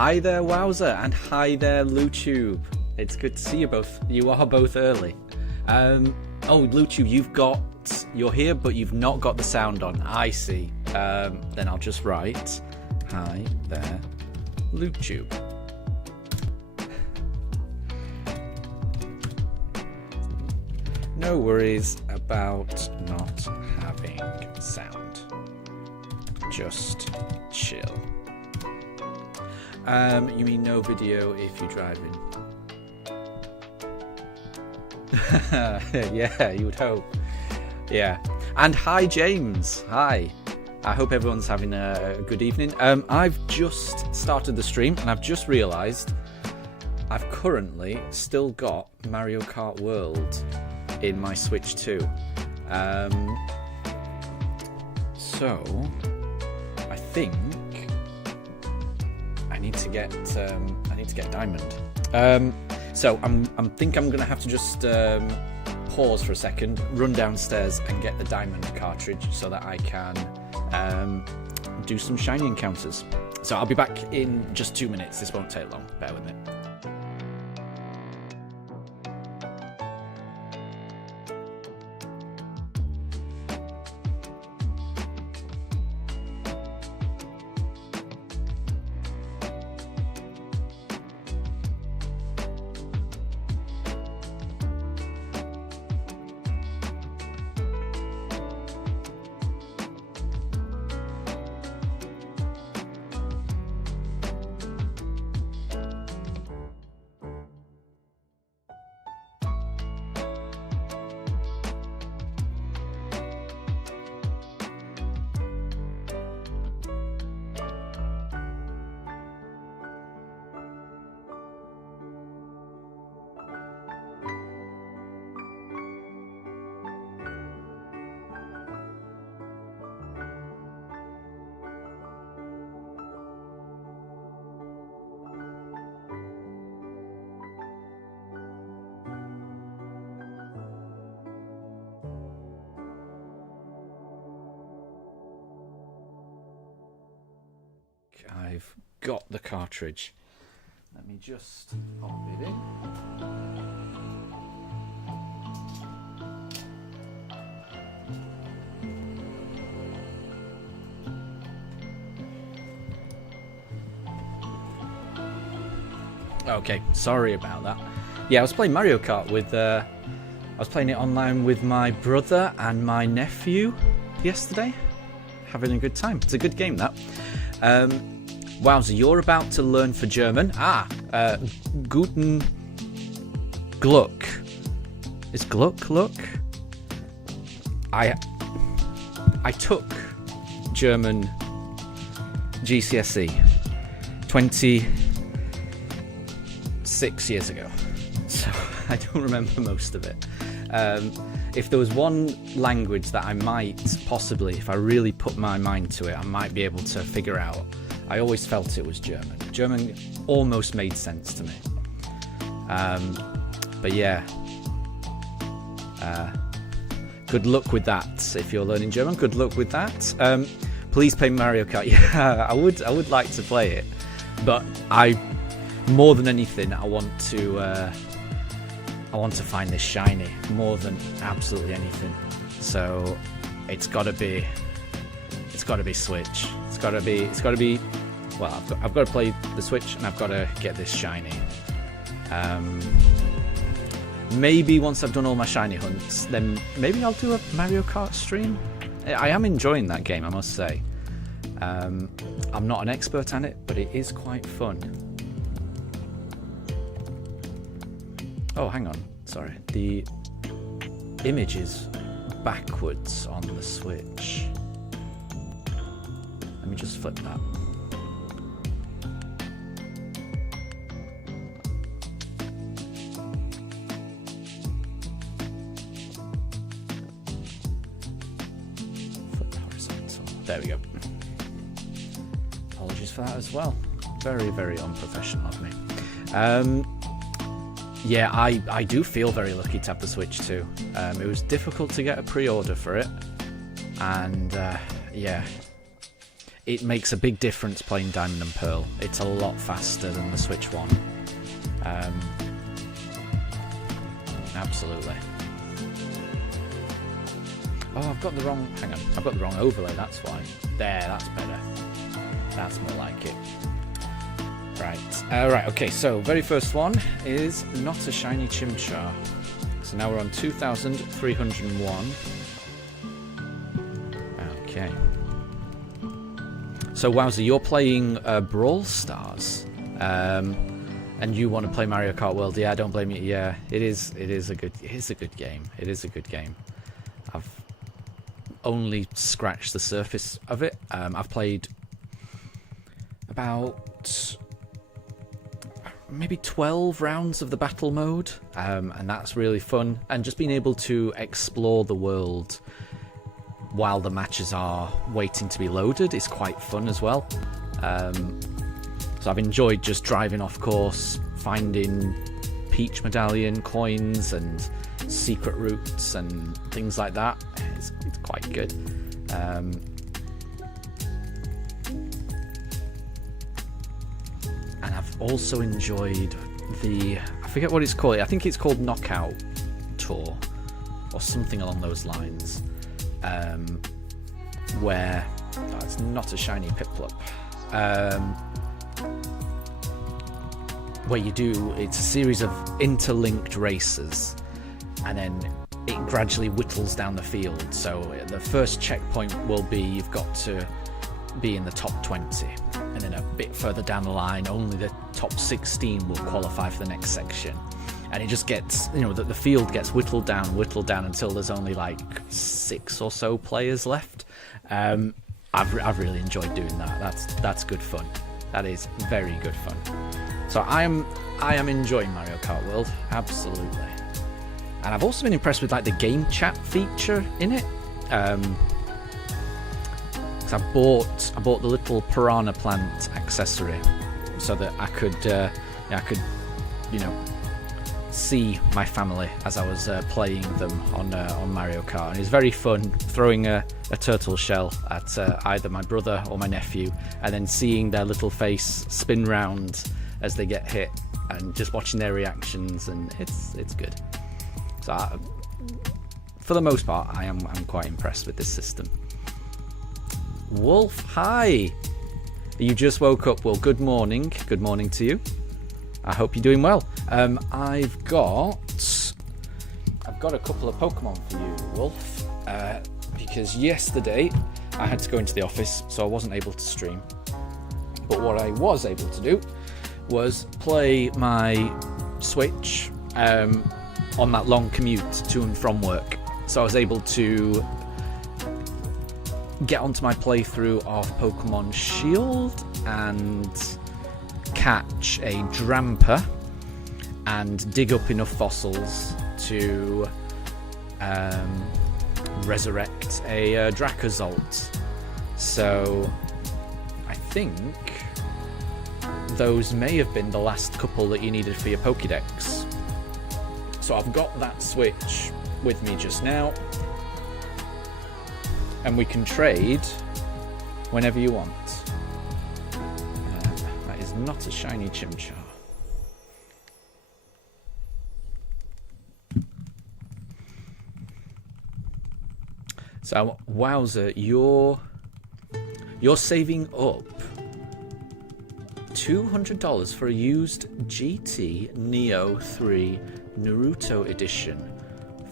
Hi there, Wowzer, and hi there, LuTube. It's good to see you both. You are both early. Oh, LuTube, you're here, but you've not got the sound on. I see. Then I'll just write, hi there, LuTube. No worries about not having sound. Just chill. You mean no video if you're driving? Yeah, you would hope. Yeah. And hi, James. Hi. I hope everyone's having a good evening. I've just started the stream and I've just realised I've currently still got Mario Kart World in my Switch 2. So I think I need to get Diamond. So I'm gonna have to just pause for a second, run downstairs and get the Diamond cartridge so that I can do some shiny encounters. So I'll be back in just 2 minutes. This won't take long. Bear with me. I've got the cartridge. Let me just pop it in. Okay, sorry about that. Yeah, I was playing Mario Kart with I was playing it online with my brother and my nephew yesterday. Having a good time. It's a good game, that. Wowzer, you're about to learn for German. Guten Gluck. Is Gluck look? I took German GCSE 26 years ago, so I don't remember most of it. If there was one language that I might possibly, if I really put my mind to it, I might be able to figure out, I always felt it was German. German almost made sense to me. But yeah, good luck with that. If you're learning German, good luck with that. Please play Mario Kart. Yeah, I would like to play it, but more than anything, I want to find this shiny more than absolutely anything. So it's got to be Switch. It's got to be. Well, I've got to play the Switch and I've got to get this shiny. Maybe once I've done all my shiny hunts, then maybe I'll do a Mario Kart stream. I am enjoying that game, I must say. I'm not an expert at it, but it is quite fun. Oh, hang on. Sorry. The image is backwards on the Switch. me just flip that. Flip the horizontal. There we go. Apologies for that as well. Very, very unprofessional of me. Yeah, I do feel very lucky to have the Switch too. It was difficult to get a pre-order for it, and yeah, it makes a big difference playing Diamond and Pearl. It's a lot faster than the Switch one. Absolutely. Oh, I've got the wrong... Hang on. I've got the wrong overlay, that's why. There, that's better. That's more like it. Right. Right, okay, so very first one is not a shiny Chimchar. So now we're on 2,301. Okay. So, Wowzer, you're playing Brawl Stars. And you want to play Mario Kart World? Yeah, don't blame you. Yeah, it is a good game. It is a good game. I've only scratched the surface of it. I've played about maybe 12 rounds of the battle mode, and that's really fun. And just being able to explore the world while the matches are waiting to be loaded is quite fun as well. So I've enjoyed just driving off course, finding Peach Medallion coins and secret routes and things like that. It's quite good. And I've also enjoyed the... I forget what it's called. I think it's called Knockout Tour or something along those lines. Where... Oh, it's not a shiny Piplup. Where you do... It's a series of interlinked races. And then it gradually whittles down the field. So the first checkpoint will be you've got to be in the top 20. And then a bit further down the line, only the top 16 will qualify for the next section. And it just gets, you know, the field gets whittled down until there's only like 6 or so players left. I've really enjoyed doing that. That's good fun. That is very good fun. So I am enjoying Mario Kart World, absolutely. And I've also been impressed with like the game chat feature in it. I bought the little piranha plant accessory so that I could, you know, see my family as I was playing them on Mario Kart. And it was very fun throwing a turtle shell at either my brother or my nephew, and then seeing their little face spin round as they get hit, and just watching their reactions. And it's good. So for the most part, I'm quite impressed with this system. Wolf, hi! You just woke up. Well, good morning. Good morning to you. I hope you're doing well. I've got a couple of Pokemon for you, Wolf. Because yesterday I had to go into the office, so I wasn't able to stream. But what I was able to do was play my Switch on that long commute to and from work. So I was able to get onto my playthrough of Pokemon Shield and catch a Drampa and dig up enough fossils to resurrect a Dracozolt. So I think those may have been the last couple that you needed for your Pokédex. So I've got that Switch with me just now, and we can trade whenever you want. That is not a shiny Chimchar. So, Wowzer, you're saving up $200 for a used GT Neo 3 Naruto edition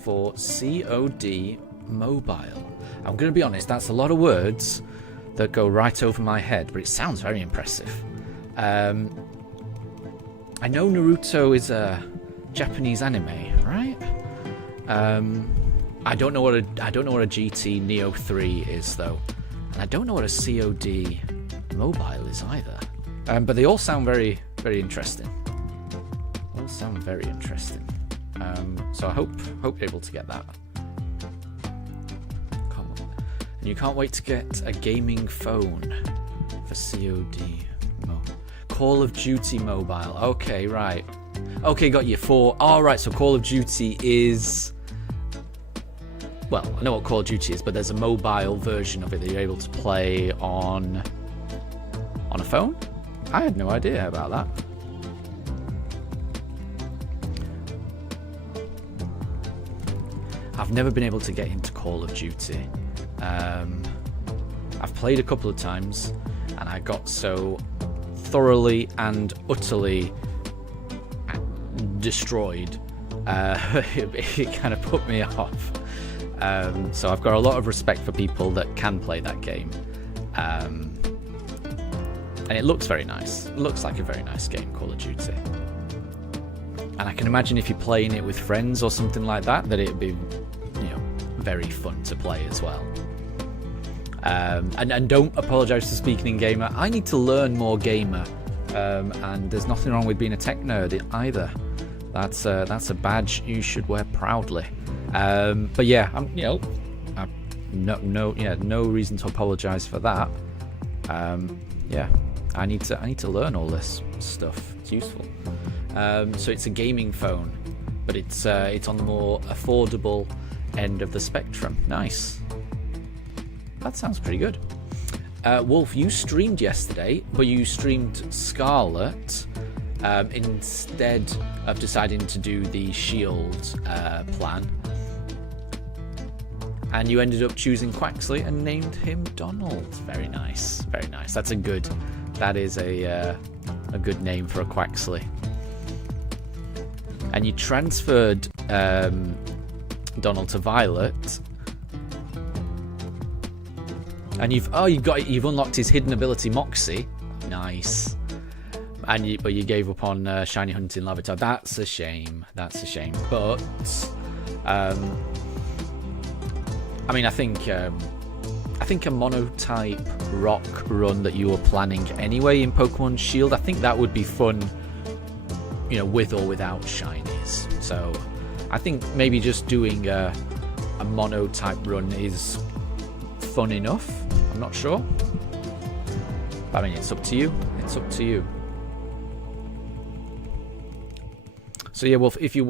for COD Mobile. I'm going to be honest, that's a lot of words that go right over my head, but it sounds very impressive. I know Naruto is a Japanese anime, right? I don't know what a GT Neo 3 is though. And I don't know what a COD mobile is either. But they all sound very, very interesting. All sound very interesting. So I hope you're able to get that. And you can't wait to get a gaming phone for COD. Call of Duty mobile. Okay, right. Okay, got you. Right, so Call of Duty is... Well, I know what Call of Duty is, but there's a mobile version of it that you're able to play on a phone? I had no idea about that. I've never been able to get into Call of Duty. I've played a couple of times, and I got so thoroughly and utterly destroyed. It kind of put me off. So I've got a lot of respect for people that can play that game. And it looks very nice. It looks like a very nice game, Call of Duty. And I can imagine if you're playing it with friends or something like that, that it'd be, very fun to play as well. And don't apologise for speaking in gamer. I need to learn more gamer. And there's nothing wrong with being a tech nerd either. That's a badge you should wear proudly. But yeah, no reason to apologise for that. Yeah, I need to learn all this stuff. It's useful. So it's a gaming phone, but it's on the more affordable end of the spectrum. Nice. That sounds pretty good. Wolf, you streamed yesterday, but you streamed Scarlet instead of deciding to do the Shield plan. And you ended up choosing Quaxley and named him Donald. Very nice, very nice. That is a good name for a Quaxley. And you transferred Donald to Violet. And you've unlocked his hidden ability Moxie. Nice. But you gave up on Shiny Hunting Lavatar. That's a shame. That's a shame. But I think a monotype rock run that you were planning anyway in Pokemon Shield, I think that would be fun, with or without shinies. So I think maybe just doing a monotype run is fun enough. I'm not sure. But it's up to you. It's up to you. So yeah, Wolf, if you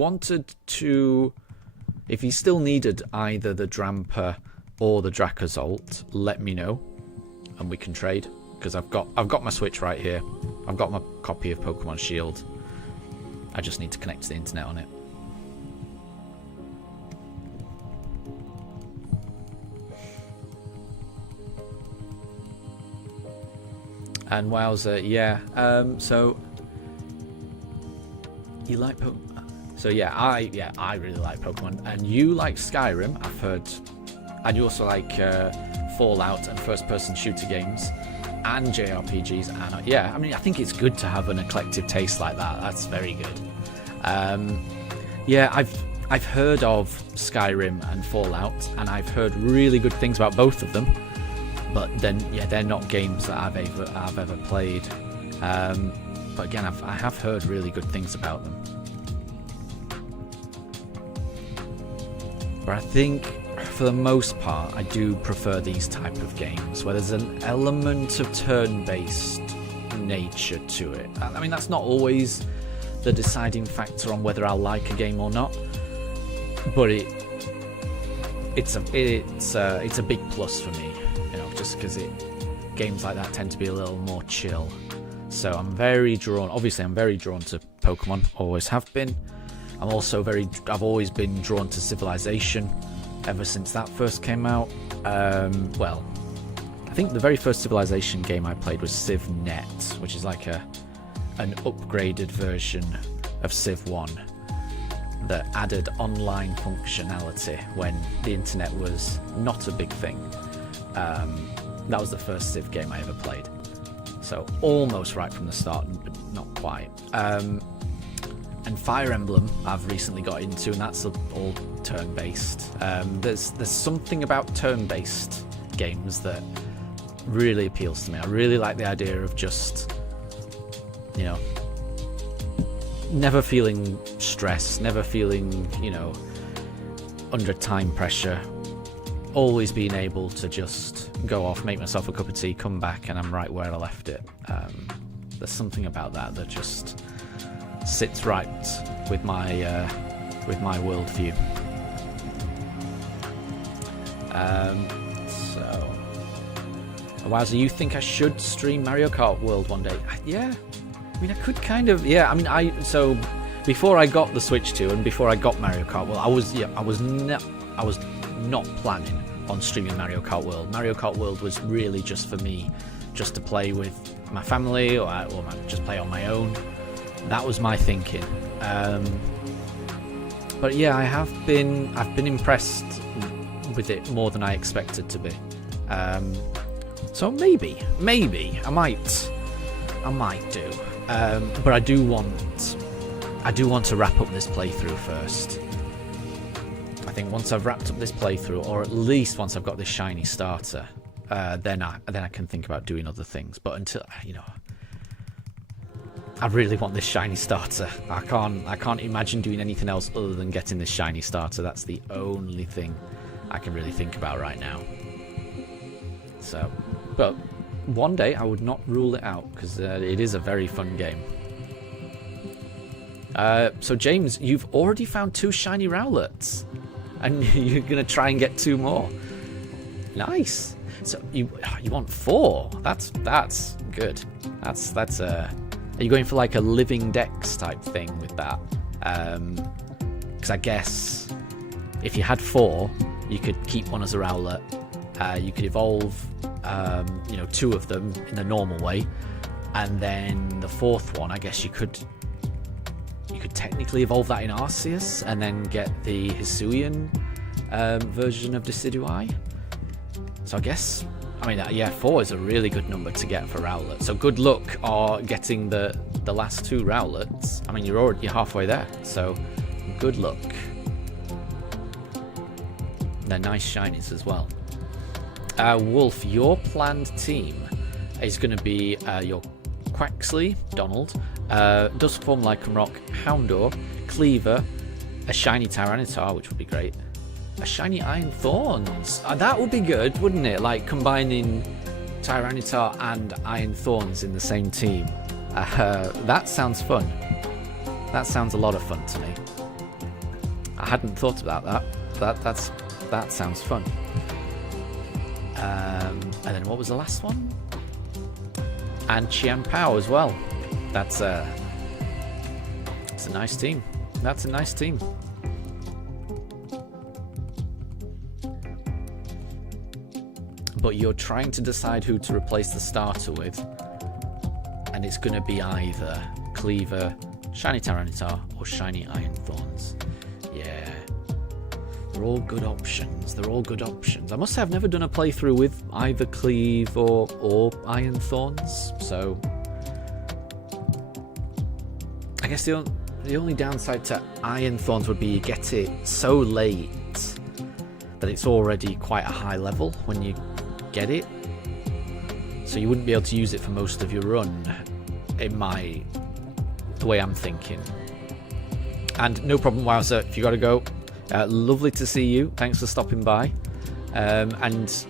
still needed either the Drampa or the Dracozolt, let me know, and we can trade. Because I've got my Switch right here. I've got my copy of Pokemon Shield. I just need to connect to the internet on it. And Wowzer, yeah. So you like Pokemon? So yeah, I really like Pokemon, and you like Skyrim, I've heard, and you also like Fallout and first-person shooter games, and JRPGs, and yeah, I think it's good to have an eclectic taste like that. That's very good. Yeah, I've heard of Skyrim and Fallout, and I've heard really good things about both of them, but then yeah, they're not games that I've ever played. But again, I have heard really good things about them. But I think, for the most part, I do prefer these type of games where there's an element of turn-based nature to it. That's not always the deciding factor on whether I like a game or not, but it's a big plus for me, just because games like that tend to be a little more chill. So I'm very drawn to Pokemon, always have been. I've always been drawn to Civilization ever since that first came out. Well, I think the very first Civilization game I played was Civ Net, which is like an upgraded version of Civ 1 that added online functionality when the internet was not a big thing. That was the first Civ game I ever played. So almost right from the start, but not quite. And Fire Emblem I've recently got into, and that's all turn-based. There's something about turn-based games that really appeals to me. I really like the idea of just, you know, never feeling stress, never feeling, you know, under time pressure, always being able to just go off, make myself a cup of tea, come back, and I'm right where I left it. There's something about that just sits right with my worldview. So, Wowzer, you think I should stream Mario Kart World one day? Yeah, I mean, I could kind of. Yeah, I mean, so before I got the Switch 2 and before I got Mario Kart World, I was not planning on streaming Mario Kart World. Mario Kart World was really just for me, just to play with my family or just play on my own. That was my thinking. But yeah, I've been impressed with it more than I expected to be. So maybe I might do. But I do want to wrap up this playthrough first. I think once I've wrapped up this playthrough, or at least once I've got this shiny starter, then I can think about doing other things. But until, you know, I really want this shiny starter. I can't imagine doing anything else other than getting this shiny starter. That's the only thing I can really think about right now. So, but one day I would not rule it out, because it is a very fun game. So James, you've already found 2 shiny Rowlets, and you're gonna try and get 2 more. Nice. So you want 4? That's good. That's are you going for like a living dex type thing with that? Because I guess if you had 4, you could keep one as a Rowlet. You could evolve, 2 of them in the normal way, and then the 4th one, I guess you could technically evolve that in Arceus, and then get the Hisuian version of Decidueye. So I guess, I mean, yeah, 4 is a really good number to get for Rowlet. So good luck getting the last 2 Rowlets. I mean, you're halfway there, so good luck. They're nice shinies as well. Wolf, your planned team is going to be your Quaxley, Donald, Duskform Lycanroc, Houndour, Cleaver, a shiny Tyranitar, which would be great, a shiny Iron Thorns. That would be good, wouldn't it? Like combining Tyranitar and Iron Thorns in the same team. That sounds fun. That sounds a lot of fun to me. I hadn't thought about that. That sounds fun. And then what was the last one? And Chiampao as well. It's a nice team. That's a nice team. But you're trying to decide who to replace the starter with, and it's going to be either Cleaver, Shiny Tyranitar, or Shiny Iron Thorns. Yeah. They're all good options. They're all good options. I must say I've never done a playthrough with either Cleave or Iron Thorns, so I guess the only downside to Iron Thorns would be you get it so late that it's already quite a high level when you get it, so you wouldn't be able to use it for most of your run, the way I'm thinking. And no problem, Wowzer, if you gotta go, lovely to see you, thanks for stopping by. And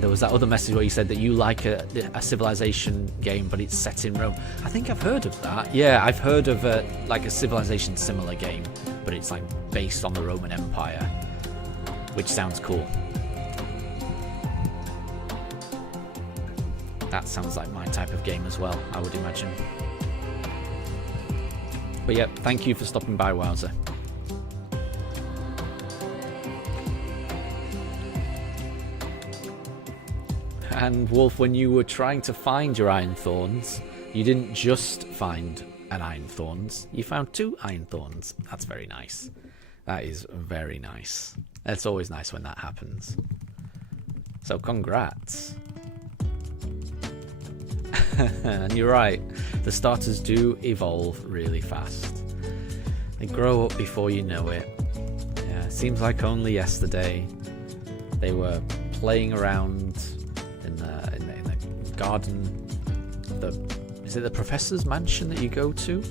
there was that other message where you said that you like a Civilization game, but it's set in Rome. I think I've heard of that. Yeah, I've heard of like a Civilization similar game, but it's like based on the Roman Empire, which sounds cool. That sounds like my type of game as well, I would imagine. But yeah, thank you for stopping by, Wowzer. And Wolf, when you were trying to find your Iron Thorns, you didn't just find an Iron Thorns, you found 2 Iron Thorns. That's very nice. That is very nice. It's always nice when that happens. So congrats. And you're right, the starters do evolve really fast. They grow up before you know it. Yeah, it seems like only yesterday they were playing around garden, is it the professor's mansion that you go to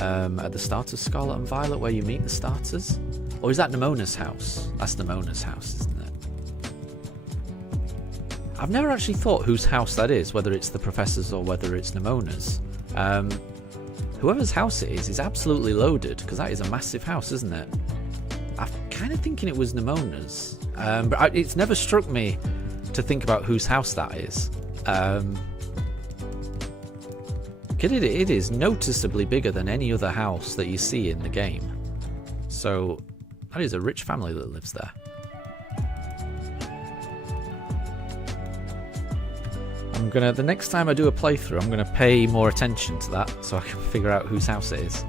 at the start of Scarlet and Violet, where you meet the starters? Or is that Nemona's house? That's Nemona's house, isn't it? I've never actually thought whose house that is, whether it's the professor's or whether it's Nemona's. Whoever's house it is absolutely loaded, because that is a massive house, isn't it? I'm kind of thinking it was Nemona's, but it's never struck me to think about whose house that is. It is noticeably bigger than any other house that you see in the game. So that is a rich family that lives there. The next time I do a playthrough, I'm gonna pay more attention to that so I can figure out whose house it is.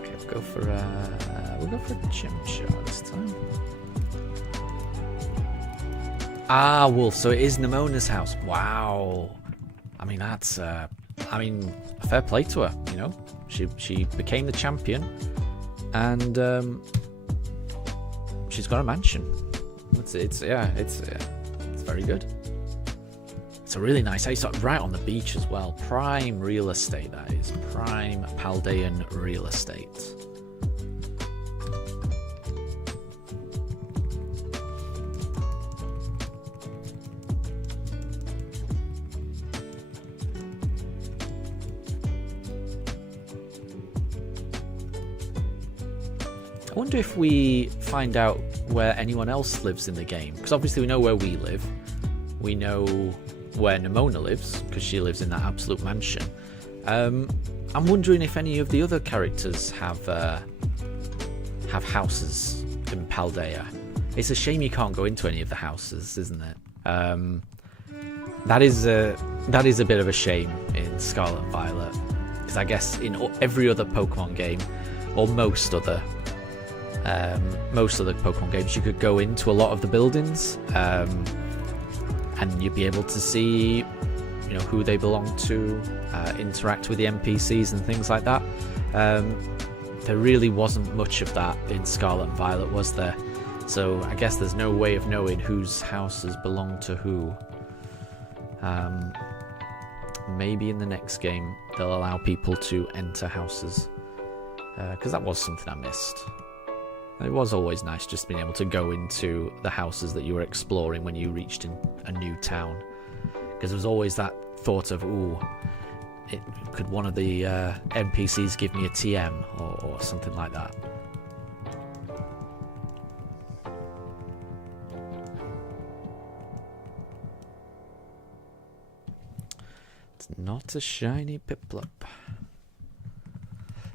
Okay, we'll go for a Chimchar this time. Ah, Wolf. So it is Nemona's house. Wow. I mean, that's fair play to her. You know, she became the champion. And she's got a mansion. It's very good. It's a really nice house, right on the beach as well. Prime real estate, that is. Prime Paldean real estate. I wonder if we find out where anyone else lives in the game, because obviously we know where we live. We know where Nemona lives, because she lives in that absolute mansion. I'm wondering if any of the other characters have houses in Paldea. It's a shame you can't go into any of the houses, isn't it? That is a bit of a shame in Scarlet and Violet, because I guess in every other Pokemon game, or most other Pokemon games, you could go into a lot of the buildings, and you'd be able to see, you know, who they belong to, interact with the NPCs and things like that. There really wasn't much of that in Scarlet and Violet, was there? So I guess there's no way of knowing whose houses belong to who. Maybe in the next game they'll allow people to enter houses, because that was something I missed. It was always nice just being able to go into the houses that you were exploring when you reached in a new town, because there was always that thought of, ooh, could one of the NPCs give me a TM or something like that. It's not a shiny Piplup.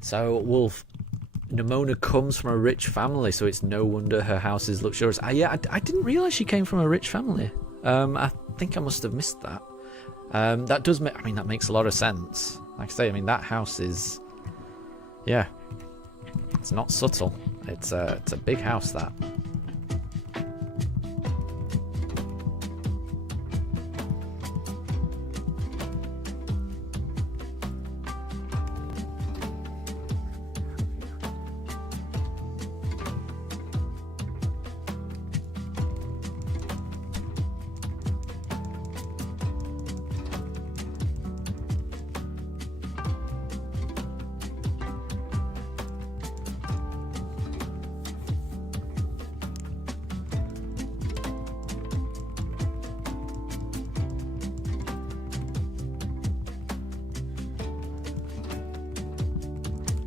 So, Wolf, Nemona comes from a rich family, so it's no wonder her house is luxurious. I didn't realise she came from a rich family. I think I must have missed that. That does make, that makes a lot of sense. Like I say, that house is, yeah, it's not subtle. It's a big house, that.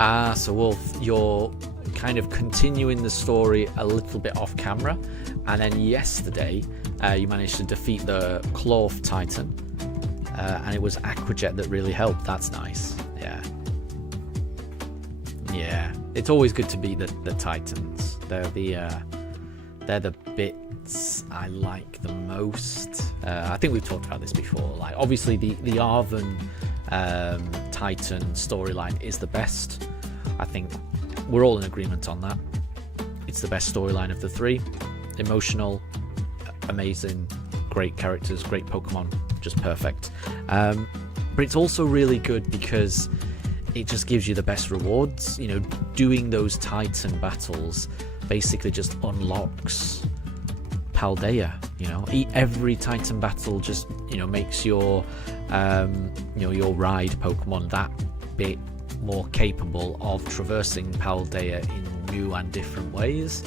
Ah, so Wolf, you're kind of continuing the story a little bit off camera, and then yesterday you managed to defeat the Clorf Titan, and it was Aquajet that really helped. That's nice. Yeah, it's always good to beat the Titans. They're the bits I like the most. I think we've talked about this before. Like, obviously the Arven Titan storyline is the best. I think we're all in agreement on that. It's the best storyline of the three. Emotional, amazing, great characters, great Pokemon, just perfect. But it's also really good because it just gives you the best rewards. You know, doing those Titan battles basically just unlocks Paldea. You know, every Titan battle just, you know, makes your you know, your ride Pokemon that bit more capable of traversing Paldea in new and different ways,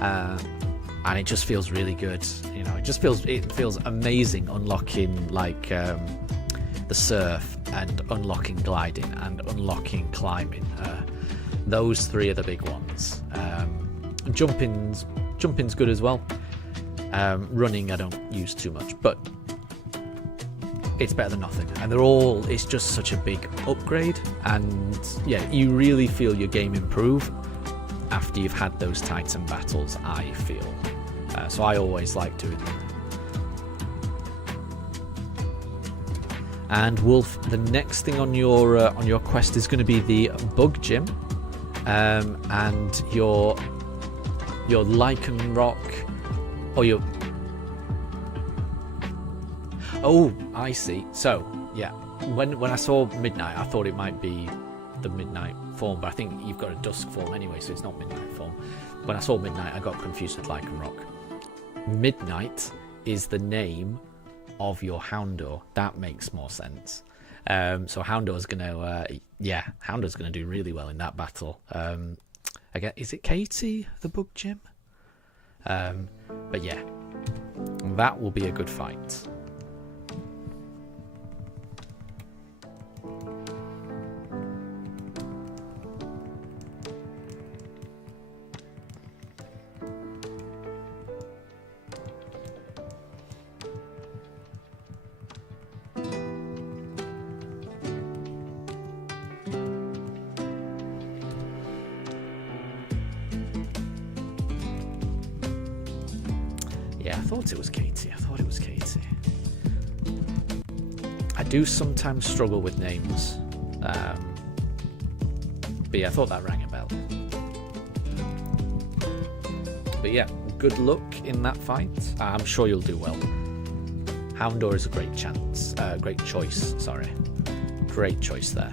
and it just feels really good. You know, it feels amazing unlocking like the surf and unlocking gliding and unlocking climbing. Those three are the big ones. Jumping's good as well. Running I don't use too much, but it's better than nothing. And it's just such a big upgrade, and yeah, you really feel your game improve after you've had those Titan battles, I feel. So I always like doing them. And Wolf, the next thing on your quest is going to be the Bug Gym, and your Lichen Rock, or your... Oh, I see. So, yeah, when I saw Midnight, I thought it might be the Midnight form, but I think you've got a Dusk form anyway, so it's not Midnight form. When I saw Midnight, I got confused with Lichen Rock. Midnight is the name of your Houndour. That makes more sense. So Houndour's gonna do really well in that battle. Again, is it Katie, the Bug Gym? But yeah, that will be a good fight. Yeah, I thought it was Katie. I do sometimes struggle with names. But yeah, I thought that rang a bell. But yeah, good luck in that fight. I'm sure you'll do well. Houndour is a great choice, sorry. Great choice there.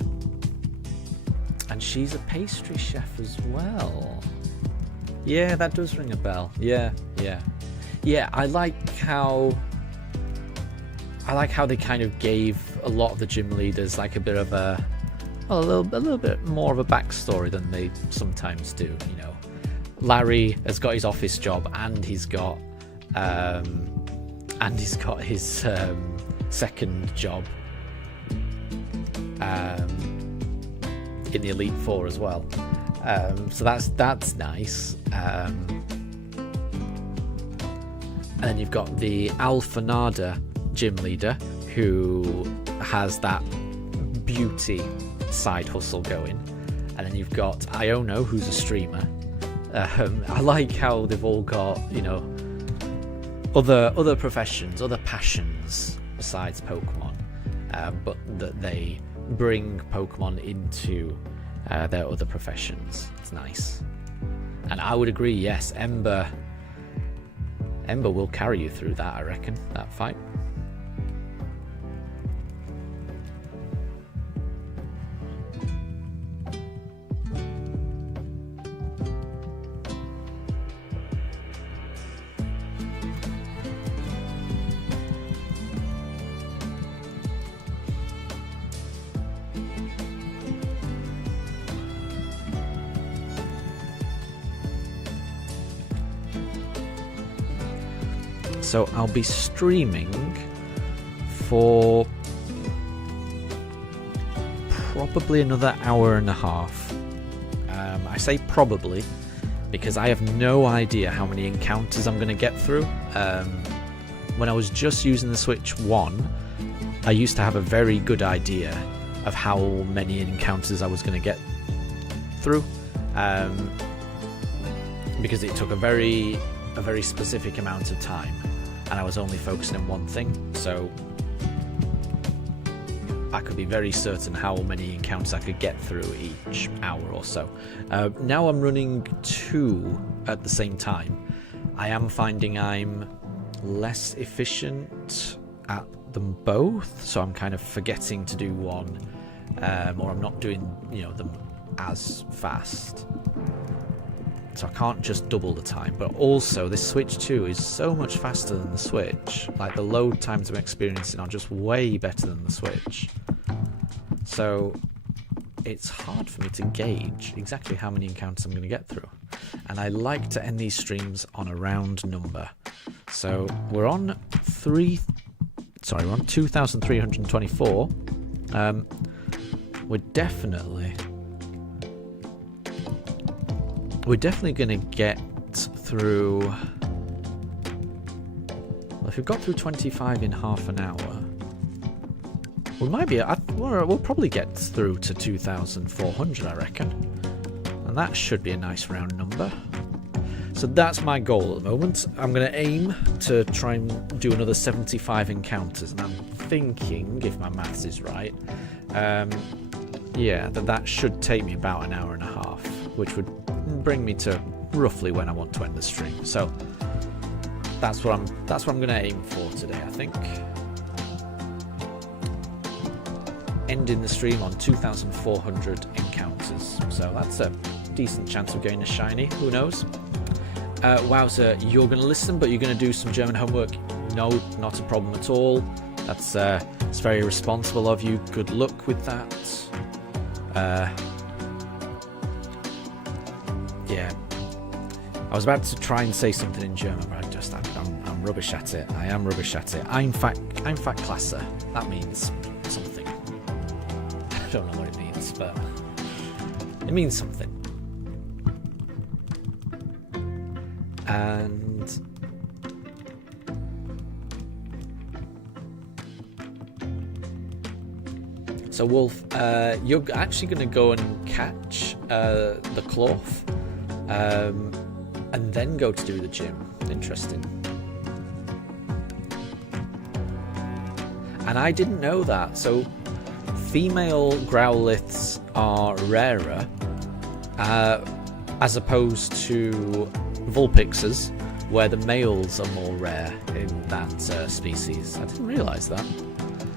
And she's a pastry chef as well. Yeah, that does ring a bell. Yeah. Yeah, I like how they kind of gave a lot of the gym leaders like a bit of a little bit more of a backstory than they sometimes do. You know, Larry has got his office job, and he's got his second job in the Elite Four as well. So that's nice. And then you've got the Alphanada gym leader, who has that beauty side hustle going. And then you've got Iono, who's a streamer. I like how they've all got, you know, other professions, other passions besides Pokemon, but that they bring Pokemon into their other professions. It's nice. And I would agree, yes, Ember will carry you through that, I reckon, that fight. So I'll be streaming for probably another hour and a half. I say probably because I have no idea how many encounters I'm going to get through. When I was just using the Switch 1, I used to have a very good idea of how many encounters I was going to get through, because it took a very specific amount of time, and I was only focusing on one thing, so I could be very certain how many encounters I could get through each hour or so. Now I'm running 2 at the same time. I am finding I'm less efficient at them both, so I'm kind of forgetting to do one or I'm not doing, you know, them as fast. So I can't just double the time. But also, this Switch 2 is so much faster than the Switch. Like, the load times I'm experiencing are just way better than the Switch. So it's hard for me to gauge exactly how many encounters I'm going to get through. And I like to end these streams on a round number. So we're on 2,324. We're definitely going to get through. Well, if we've got through 25 in half an hour, we might be. We'll probably get through to 2,400, I reckon, and that should be a nice round number. So that's my goal at the moment. I'm going to aim to try and do another 75 encounters, and I'm thinking, if my maths is right, yeah, that should take me about an hour and a half, which would bring me to roughly when I want to end the stream. So that's what I'm going to aim for today, I think. Ending the stream on 2,400 encounters. So that's a decent chance of getting a shiny. Who knows? Wowzer, you're going to listen, but you're going to do some German homework? No, not a problem at all. It's very responsible of you. Good luck with that. Yeah. I was about to try and say something in German, but I'm rubbish at it. I am rubbish at it. Einfach klasse. That means something. I don't know what it means, but it means something. And so Wolf, you're actually going to go and catch the cloth, and then go to do the gym. Interesting. And I didn't know that. So female Growliths are rarer, as opposed to Vulpixes, where the males are more rare in that species. I didn't realise that.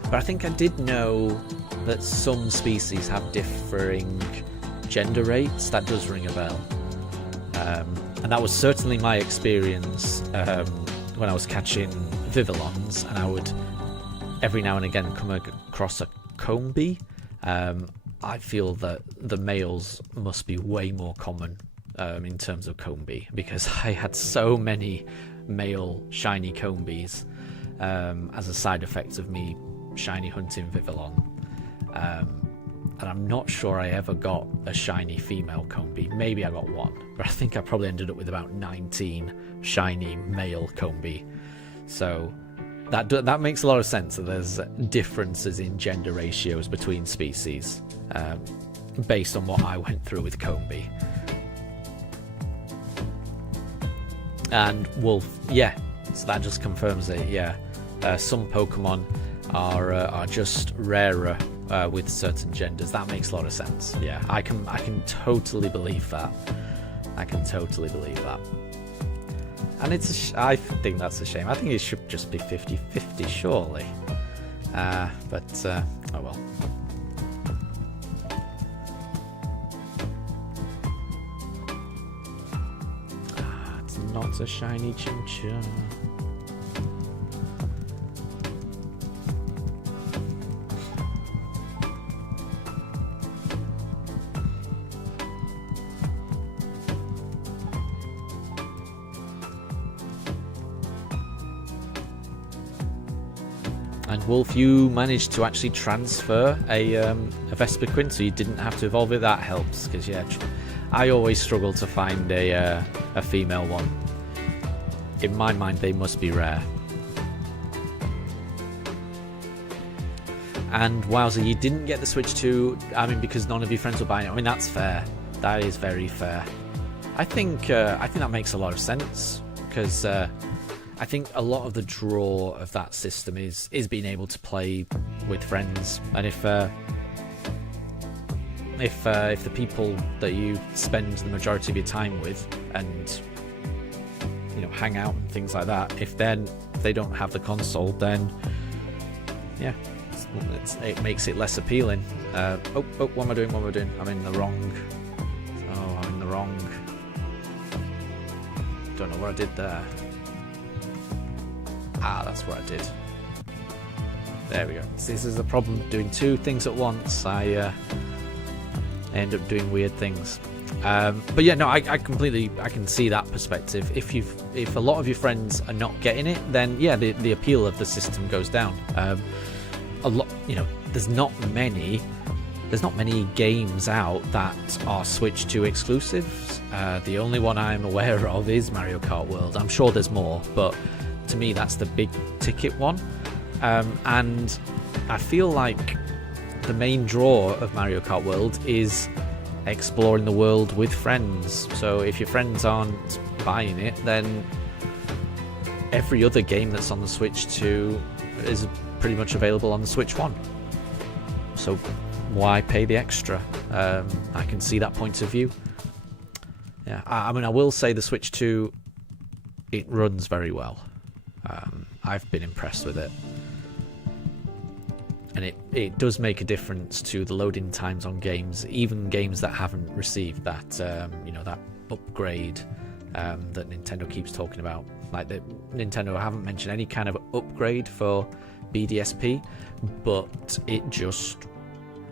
But I think I did know that some species have differing gender rates. That does ring a bell. And that was certainly my experience when I was catching Vivillons, and I would every now and again come across a Combee. I feel that the males must be way more common in terms of Combee, because I had so many male shiny Combees as a side effect of me shiny hunting Vivillon. And I'm not sure I ever got a shiny female Combee. Maybe I got one, but I think I probably ended up with about 19 shiny male Combee. So that makes a lot of sense, that there's differences in gender ratios between species based on what I went through with Combee. And Wolf, yeah, so that just confirms it. Yeah, some Pokemon are just rarer with certain genders. That makes a lot of sense. Yeah, I can totally believe that. I can totally believe that. And I think that's a shame. I think it should just be 50-50, surely. But oh well. It's not a shiny Chimchar. And Wolf, you managed to actually transfer a Vespiquen, so you didn't have to evolve it. That helps, because yeah, I always struggle to find a female one. In my mind, they must be rare. And wowza, you didn't get the Switch 2. I mean, because none of your friends were buying it. I mean, that's fair. That is very fair. I think that makes a lot of sense, because I think a lot of the draw of that system is being able to play with friends, and if the people that you spend the majority of your time with and hang out and things like that, if they don't have the console, then yeah, it makes it less appealing. Oh, what am I doing? What am I doing? I'm in the wrong. Oh, I'm in the wrong. Don't know what I did there. Ah, that's what I did. There we go. See, this is the problem doing two things at once. I end up doing weird things. But yeah, no, I can see that perspective. If a lot of your friends are not getting it, then yeah, the appeal of the system goes down. A lot, there's not many games out that are Switch 2 exclusives. The only one I'm aware of is Mario Kart World. I'm sure there's more, but to me that's the big ticket one. And I feel like the main draw of Mario Kart World is exploring the world with friends. So if your friends aren't buying it, then every other game that's on the Switch 2 is pretty much available on the Switch 1. So why pay the extra? I can see that point of view. Yeah, I mean, I will say the Switch 2, it runs very well. I've been impressed with it. And it does make a difference to the loading times on games, even games that haven't received that that upgrade that Nintendo keeps talking about. Like Nintendo haven't mentioned any kind of upgrade for BDSP, but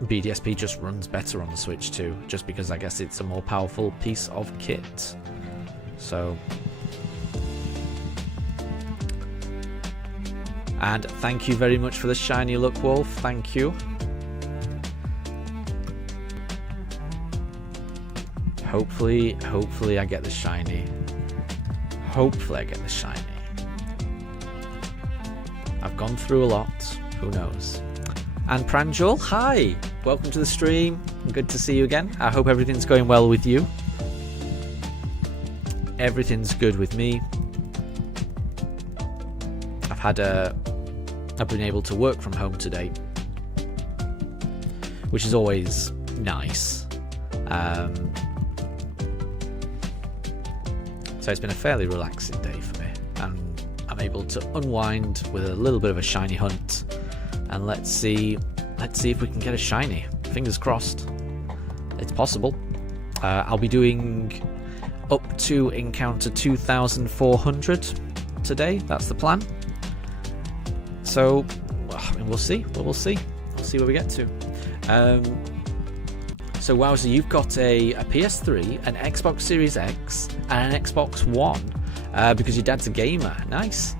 BDSP just runs better on the Switch 2, just because I guess it's a more powerful piece of kit. So. And thank you very much for the shiny look, Wolf. Thank you. Hopefully I get the shiny. Hopefully I get the shiny. I've gone through a lot. Who knows? And Pranjul, hi. Welcome to the stream. Good to see you again. I hope everything's going well with you. Everything's good with me. I've been able to work from home today, which is always nice. So it's been a fairly relaxing day for me, and I'm able to unwind with a little bit of a shiny hunt. And let's see if we can get a shiny. Fingers crossed. It's possible. I'll be doing up to encounter 2,400 today. That's the plan. So, I mean, we'll see. We'll see. We'll see where we get to. So, Wowzer, you've got a PS3, an Xbox Series X, and an Xbox One because your dad's a gamer. Nice.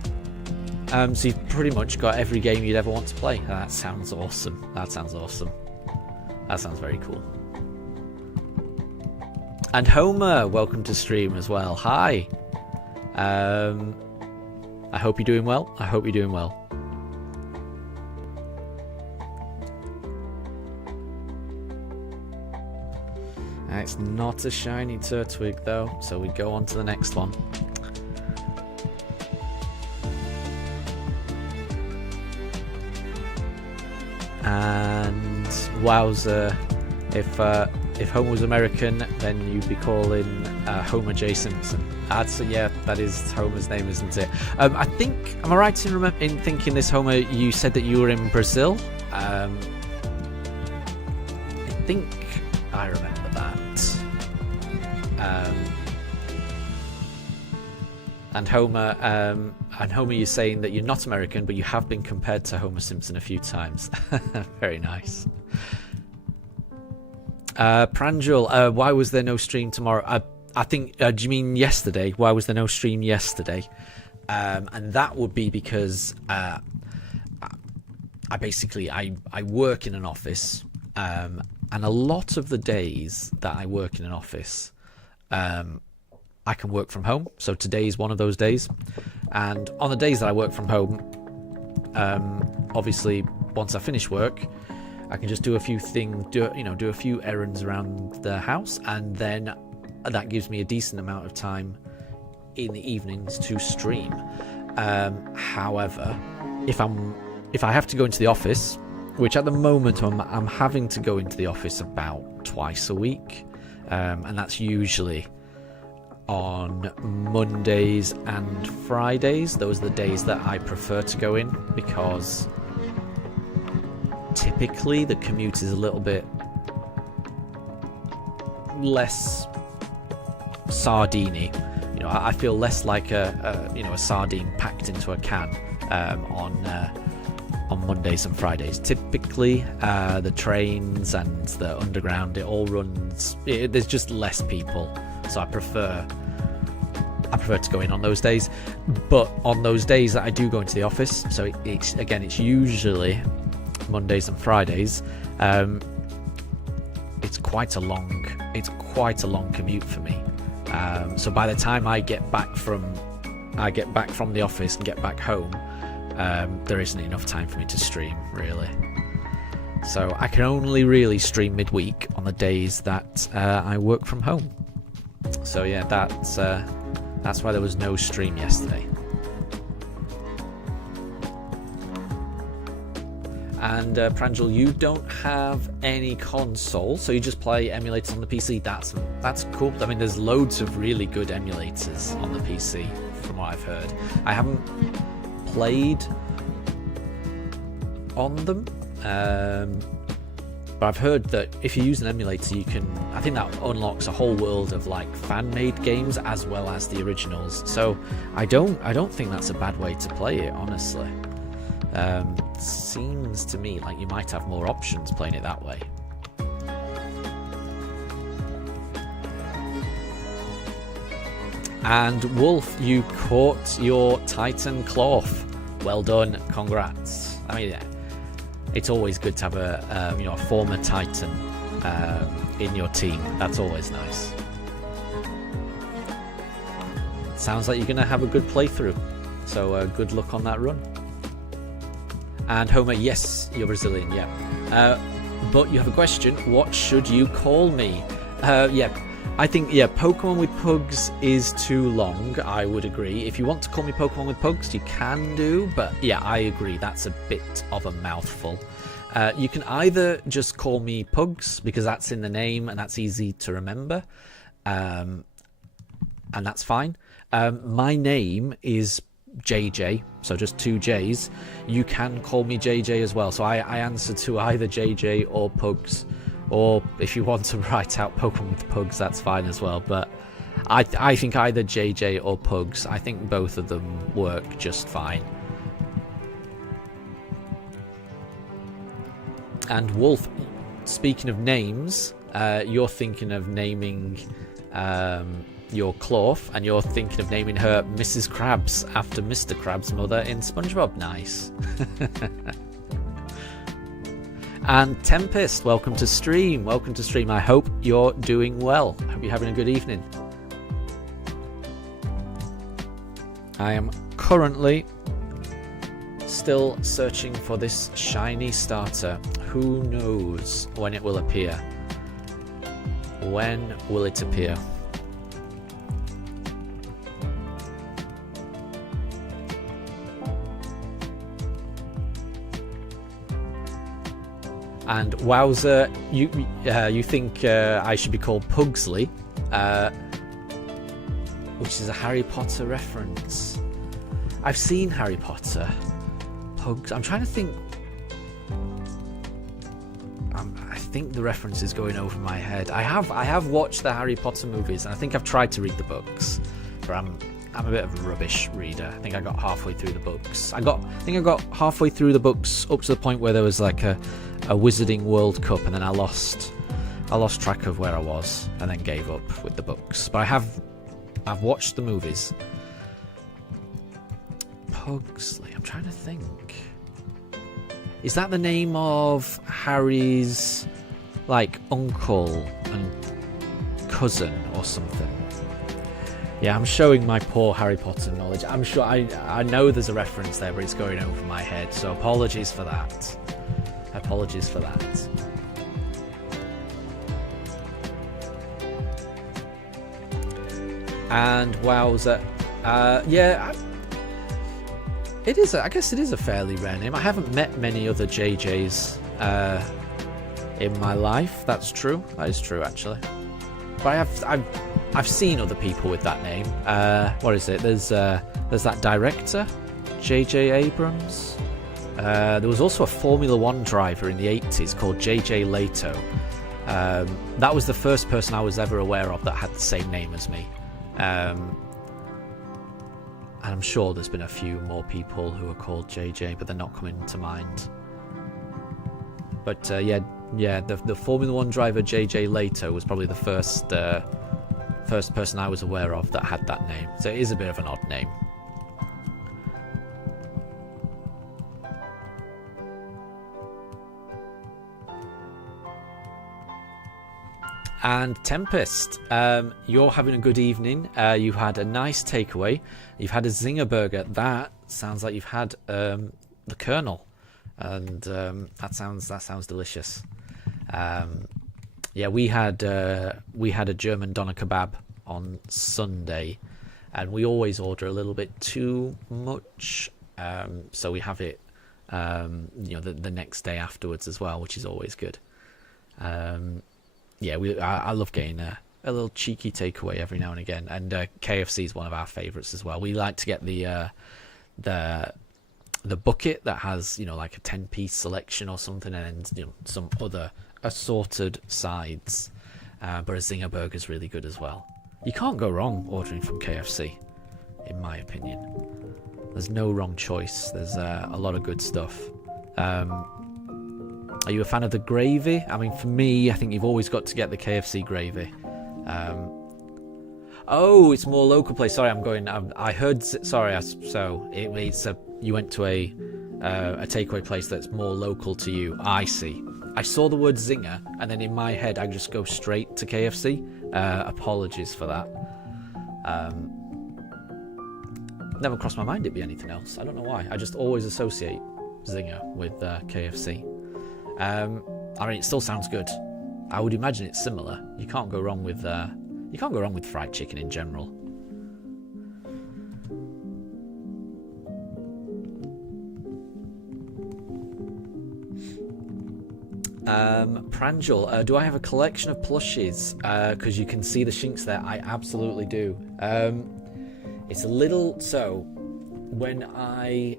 So you've pretty much got every game you'd ever want to play. That sounds awesome. That sounds very cool. And Homer, welcome to stream as well. Hi. I hope you're doing well. It's not a shiny Turtwig though, so we go on to the next one. And wowzer, if Homer was American, then you'd be calling Homer J. Simpson. Yeah, that is Homer's name, isn't it? Am I right in thinking this, Homer, you said that you were in Brazil? I think I remember that. And Homer, you're saying that you're not American, but you have been compared to Homer Simpson a few times. Very nice. Pranjul, why was there no stream tomorrow? I think, do you mean yesterday? Why was there no stream yesterday? And that would be because I work in an office, and a lot of the days that I work in an office, I can work from home. So today is one of those days. And on the days that I work from home, obviously once I finish work, I can just do a few things, do a few errands around the house, and then that gives me a decent amount of time in the evenings to stream. However, if I have to go into the office, which at the moment I'm having to go into the office about twice a week, and that's usually on Mondays and Fridays. Those are the days that I prefer to go in because typically the commute is a little bit less sardine-y. You know, I feel less like a sardine packed into a can on Mondays and Fridays. Typically, the trains and the underground, it all runs. There's just less people, so I prefer to go in on those days. But on those days that I do go into the office, so it's usually Mondays and Fridays. It's quite a long commute for me. So by the time I get back from the office and get back home, there isn't enough time for me to stream, really. So I can only really stream midweek on the days that I work from home. So yeah, that's why there was no stream yesterday. And Pranjal, you don't have any console, so you just play emulators on the PC. That's cool. I mean, there's loads of really good emulators on the PC, from what I've heard. I haven't played on them, but I've heard that if you use an emulator, you can. I think that unlocks a whole world of like fan-made games as well as the originals. So I don't think that's a bad way to play it, honestly. Seems to me like you might have more options playing it that way. And Wolf, you caught your Titan Cloth. Well done, congrats. I mean, it's always good to have a former Titan in your team. That's always nice. Sounds like you're going to have a good playthrough. So good luck on that run. And Homer, yes, you're Brazilian, yeah. But you have a question. What should you call me? I think, Pokemon with Pugs is too long. I would agree. If you want to call me Pokemon with Pugs, you can do. But yeah, I agree. That's a bit of a mouthful. You can either just call me Pugs, because that's in the name and that's easy to remember. And that's fine. My name is JJ, so just 2 J's. You can call me JJ as well, so I answer to either JJ or Pugs, or if you want to write out Pokemon with Pugs, that's fine as well. But I think either JJ or Pugs, I think both of them work just fine. And Wolf, speaking of names, you're thinking of naming your Cloth, and you're thinking of naming her Mrs. Krabs after Mr. Krabs' mother in SpongeBob. Nice. And Tempest, welcome to stream. Welcome to stream. I hope you're doing well. I hope you're having a good evening. I am currently still searching for this shiny starter. Who knows when it will appear? When will it appear? And Wowzer, you think I should be called Pugsley, which is a Harry Potter reference. I've seen Harry Potter. Pugs. I'm trying to think. I think the reference is going over my head. I have watched the Harry Potter movies, and I think I've tried to read the books, but I'm a bit of a rubbish reader. I think I got halfway through the books. I think I got halfway through the books up to the point where there was like a Wizarding World Cup, and then I lost track of where I was, and then gave up with the books. But I've watched the movies. Pugsley, I'm trying to think. Is that the name of Harry's like uncle and cousin or something? Yeah, I'm showing my poor Harry Potter knowledge. I'm sure I know there's a reference there, but it's going over my head, so apologies for that. Apologies for that. And Wowzer, it is. I guess it is a fairly rare name. I haven't met many other JJs in my life. That's true. That is true, actually. But I've seen other people with that name. What is it? There's that director, J.J. Abrams. There was also a Formula 1 driver in the 80s called JJ Leto. That was the first person I was ever aware of that had the same name as me. And I'm sure there's been a few more people who are called JJ, but they're not coming to mind. But the Formula 1 driver JJ Leto was probably the first person I was aware of that had that name. So it is a bit of an odd name. And Tempest, you're having a good evening. You've had a nice takeaway. You've had a zinger burger. That sounds like you've had the Colonel, and that sounds delicious. Yeah, we had a German doner kebab on Sunday, and we always order a little bit too much, so we have it, the next day afterwards as well, which is always good. Yeah, I love getting a little cheeky takeaway every now and again, and KFC is one of our favourites as well. We like to get the bucket that has like a 10-piece selection or something, and some other assorted sides. But a zinger burger is really good as well. You can't go wrong ordering from KFC, in my opinion. There's no wrong choice. There's a lot of good stuff. Are you a fan of the gravy? I mean, for me, I think you've always got to get the KFC gravy. Oh, it's more local place. Sorry, I heard. Sorry, you went to a takeaway place that's more local to you. I see. I saw the word zinger, and then in my head, I just go straight to KFC. Apologies for that. Never crossed my mind it'd be anything else. I don't know why. I just always associate zinger with KFC. I mean, it still sounds good. I would imagine it's similar. You can't go wrong with fried chicken in general. Pranjal, do I have a collection of plushies? Because you can see the shinks there. I absolutely do. It's a little when I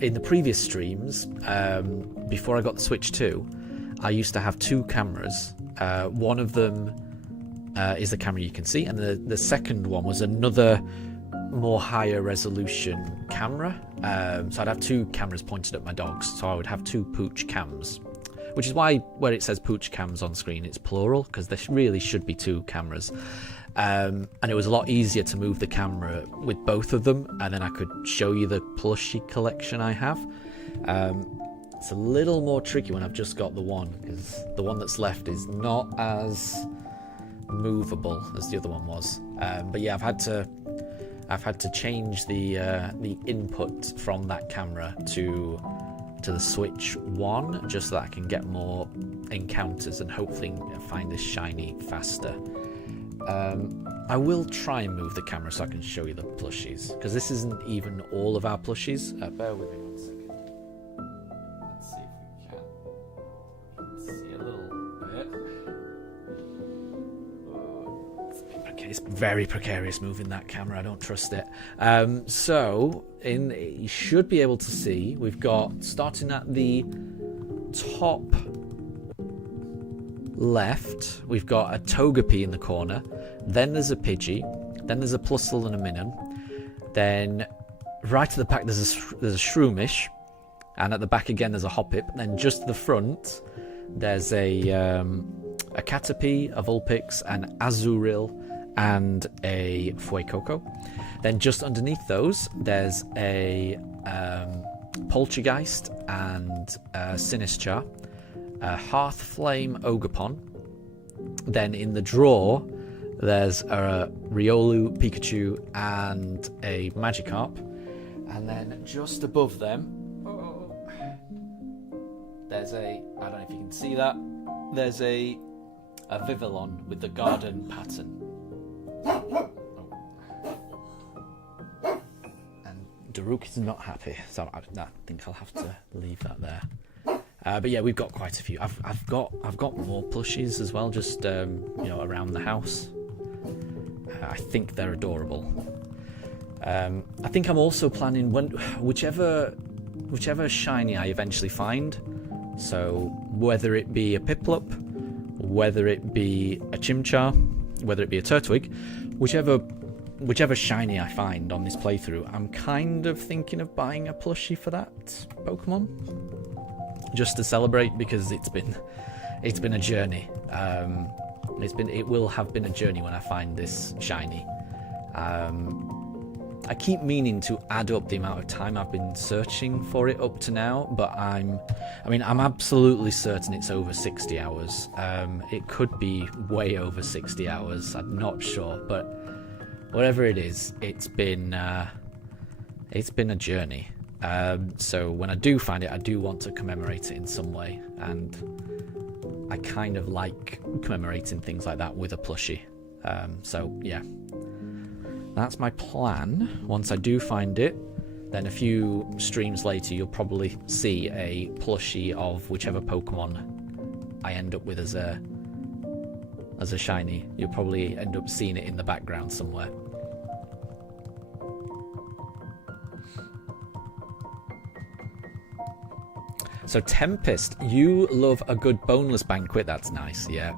in the previous streams, before I got the Switch 2, I used to have two cameras. One of them is the camera you can see, and the second one was another more higher resolution camera. So I'd have two cameras pointed at my dogs, so I would have two pooch cams, which is why where it says pooch cams on screen, it's plural, because there really should be two cameras. And it was a lot easier to move the camera with both of them, and then I could show you the plushie collection I have. It's a little more tricky when I've just got the one, because the one that's left is not as movable as the other one was. But yeah, I've had to change the input from that camera to the Switch 1, just so that I can get more encounters and hopefully find this shiny faster. I will try and move the camera so I can show you the plushies, because this isn't even all of our plushies. Bear with me 1 second. Let's see if we can see a little bit. It's very precarious moving that camera. I don't trust it. You should be able to see, we've got, starting at the top left, we've got a Togepi in the corner, then there's a Pidgey, then there's a Plusle and a Minun, then right at the back there's a Shroomish, and at the back again there's a Hoppip, then just to the front there's a Caterpie, a Vulpix, an Azuril, and a Fuecoco. Then just underneath those there's a Poltergeist and a Sinistchar, a Hearthflame Ogerpon. Then in the drawer there's a Riolu, Pikachu, and a Magikarp. And then just above them, there's I don't know if you can see that, there's a Vivillon with the garden pattern. And Daruk is not happy, so I think I'll have to leave that there. But yeah, we've got quite a few. I've got more plushies as well, just around the house. I think they're adorable. I think I'm also planning whichever shiny I eventually find. So whether it be a Piplup, whether it be a Chimchar, whether it be a Turtwig, whichever shiny I find on this playthrough, I'm kind of thinking of buying a plushie for that Pokemon, just to celebrate, because it's been a journey. It will have been a journey when I find this shiny. I keep meaning to add up the amount of time I've been searching for it up to now, but I'm absolutely certain it's over 60 hours. It could be way over 60 hours. I'm not sure, but whatever it is, it's been a journey. So when I do find it, I do want to commemorate it in some way, and I kind of like commemorating things like that with a plushie. So yeah. That's my plan. Once I do find it, then a few streams later, you'll probably see a plushie of whichever Pokemon I end up with as a shiny. You'll probably end up seeing it in the background somewhere. So Tempest, you love a good boneless banquet. That's nice. Yeah.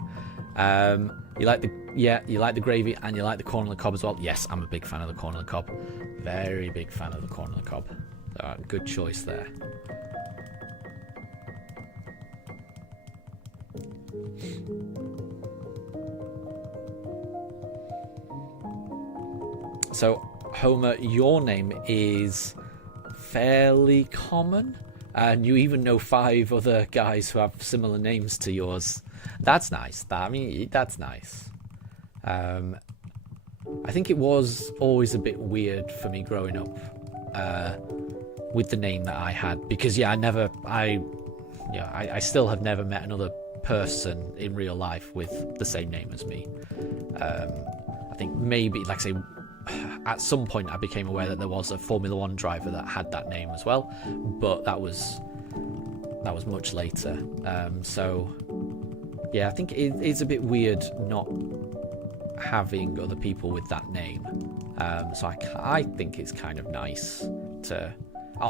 You like the gravy, and you like the corn on the cob as well. Yes, I'm a big fan of the corn on the cob. Very big fan of the corn on the cob. Good choice there. So, Homer, your name is fairly common, and you even know 5 other guys who have similar names to yours. That's nice. That's nice. I think it was always a bit weird for me growing up with the name that I had, because yeah, I still have never met another person in real life with the same name as me. I think maybe, like I say, at some point I became aware that there was a Formula 1 driver that had that name as well, but that was much later. So yeah, I think it's a bit weird not having other people with that name. So I think it's kind of nice to...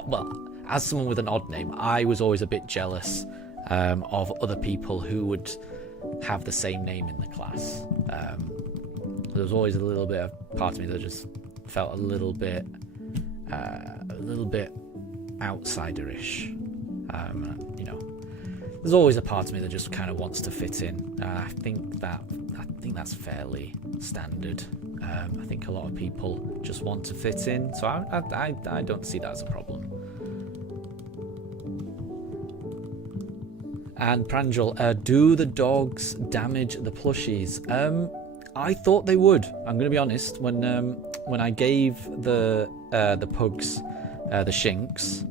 well, as someone with an odd name, I was always a bit jealous of other people who would have the same name in the class. There was always a little bit of part of me that just felt a little bit outsiderish. There's always a part of me that just kind of wants to fit in. I think that's fairly standard. I think a lot of people just want to fit in, so I don't see that as a problem. And Pranjal, do the dogs damage the plushies? I thought they would. I'm going to be honest. When I gave the pugs the shinks,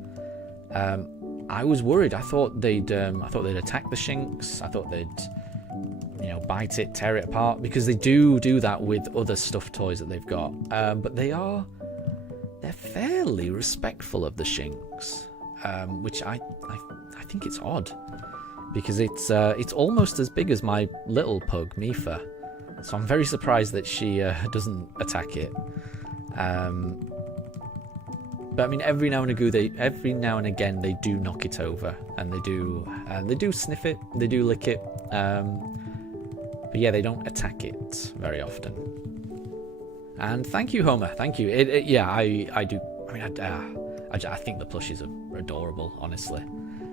I was worried. I thought they'd attack the shinks. I thought they'd bite it, tear it apart, because they do that with other stuffed toys that they've got. But they're fairly respectful of the shinks, which I think it's odd, because it's almost as big as my little pug Mifa. So I'm very surprised that she doesn't attack it. But I mean, every now and again they do knock it over, and they do sniff it, they do lick it. But yeah, they don't attack it very often. And thank you, Homer. Thank you. I do. I mean, I think the plushies are adorable, honestly.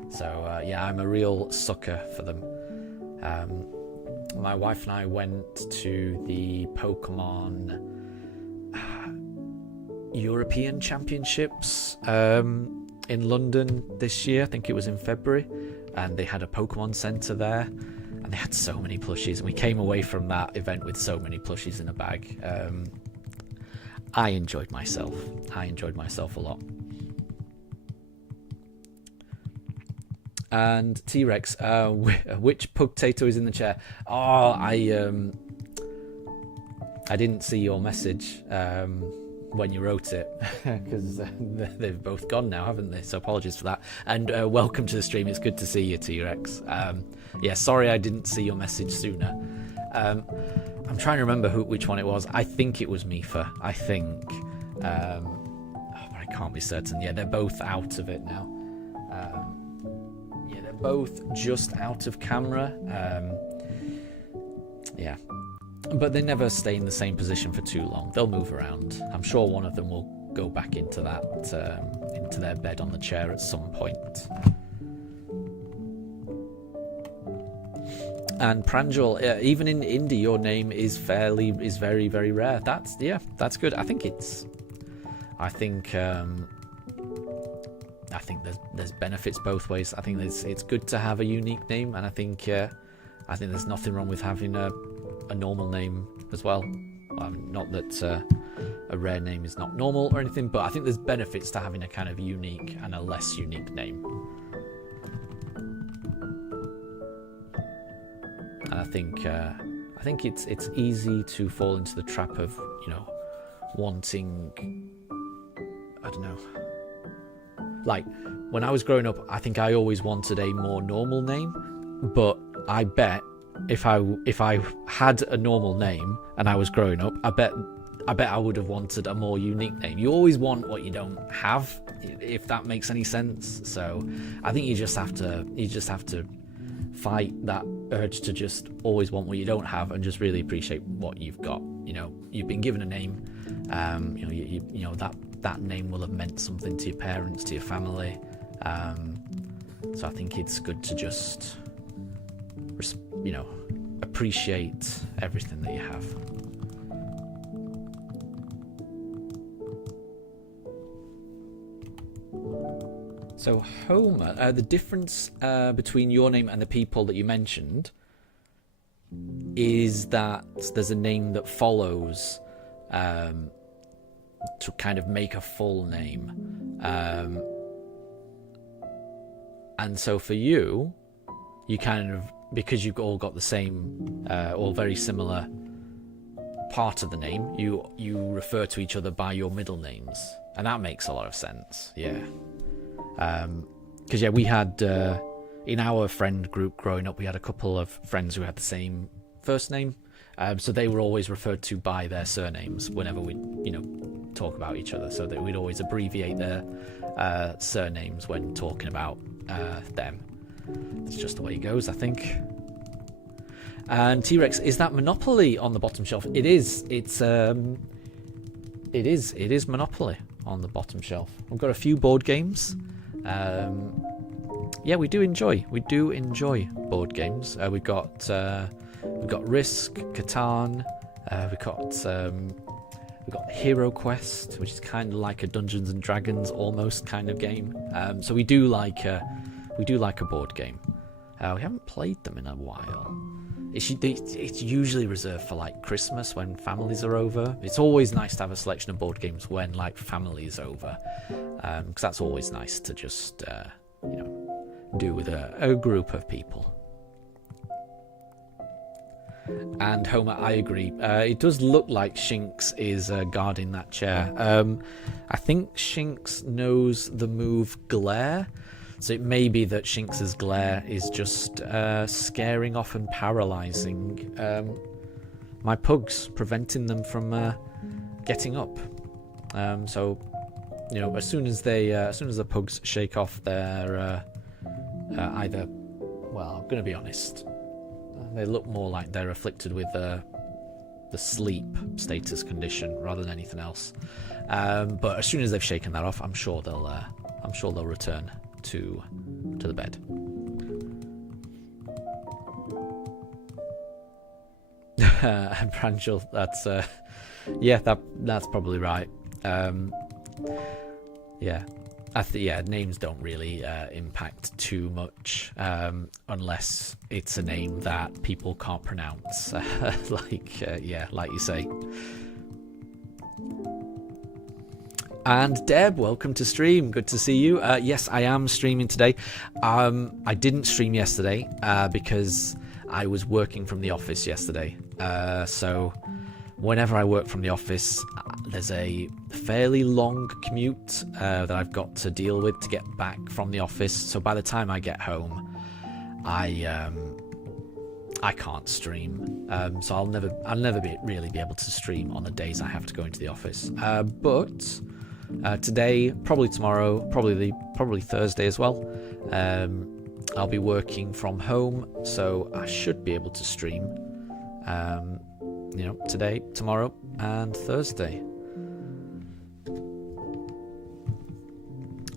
So yeah, I'm a real sucker for them. My wife and I went to the Pokemon European Championships in London this year. I think it was in February, and they had a Pokemon Center there, and they had so many plushies, and we came away from that event with so many plushies in a bag. I enjoyed myself a lot. And T-Rex, which Pugtato is in the chair? Oh, I didn't see your message when you wrote it, because they've both gone now, haven't they? So apologies for that. And welcome to the stream. It's good to see you, T-Rex. Yeah, sorry I didn't see your message sooner. I'm trying to remember which one it was. I think it was Mifa. I think. But I can't be certain. Yeah, they're both out of it now. Yeah, they're both just out of camera. Yeah, but they never stay in the same position for too long. They'll move around. I'm sure one of them will go back into that into their bed on the chair at some point. And Pranjal, even in indie, your name is very, very rare. That's good. I think there's benefits both ways. I think it's good to have a unique name, and I think there's nothing wrong with having a normal name as well. Not that a rare name is not normal or anything, but I think there's benefits to having a kind of unique and a less unique name. And I think it's easy to fall into the trap of, you know, wanting, I don't know. Like when I was growing up, I think I always wanted a more normal name, but I bet if I had a normal name and I was growing up, I bet I would have wanted a more unique name. You always want what you don't have, if that makes any sense. So I think you just have to fight that urge to just always want what you don't have and just really appreciate what you've got. You know, you've been given a name. You know that name will have meant something to your parents, to your family. So I think it's good to just, you know, appreciate everything that you have. So Homer, the difference between your name and the people that you mentioned is that there's a name that follows to kind of make a full name. And so for you kind of, because you've all got the same or very similar part of the name, you refer to each other by your middle names, and that makes a lot of sense. Yeah. Because we had in our friend group growing up, we had a couple of friends who had the same first name, so they were always referred to by their surnames whenever we, you know, talk about each other, so that we'd always abbreviate their surnames when talking about them. It's just the way it goes, I think. And T-Rex, is that Monopoly on the bottom shelf? It is. It is Monopoly on the bottom shelf. We've got a few board games. Yeah, we do enjoy board games. We've got Risk, Catan. We've got Hero Quest, which is kind of like a Dungeons and Dragons almost kind of game. So we do like a board game. We haven't played them in a while. It's usually reserved for like Christmas when families are over. It's always nice to have a selection of board games when like family's over, because that's always nice to just you know, do with a group of people. And Homer, I agree. It does look like Shinx is guarding that chair. I think Shinx knows the move Glare. So it may be that Shinx's glare is just scaring off and paralysing my pugs, preventing them from getting up. So, you know, as soon as the pugs shake off their either, well, I'm going to be honest, they look more like they're afflicted with the sleep status condition rather than anything else. But as soon as they've shaken that off, I'm sure they'll return to the bed. And Pranjal, that's probably right. Names don't really impact too much unless it's a name that people can't pronounce, like you say. And Deb, welcome to stream. Good to see you. Yes, I am streaming today. I didn't stream yesterday because I was working from the office yesterday. So whenever I work from the office, there's a fairly long commute that I've got to deal with to get back from the office. So by the time I get home, I I can't stream, so I'll never really be able to stream on the days I have to go into the office. But today, probably tomorrow, probably Thursday as well. I'll be working from home, so I should be able to stream. Today, tomorrow, and Thursday.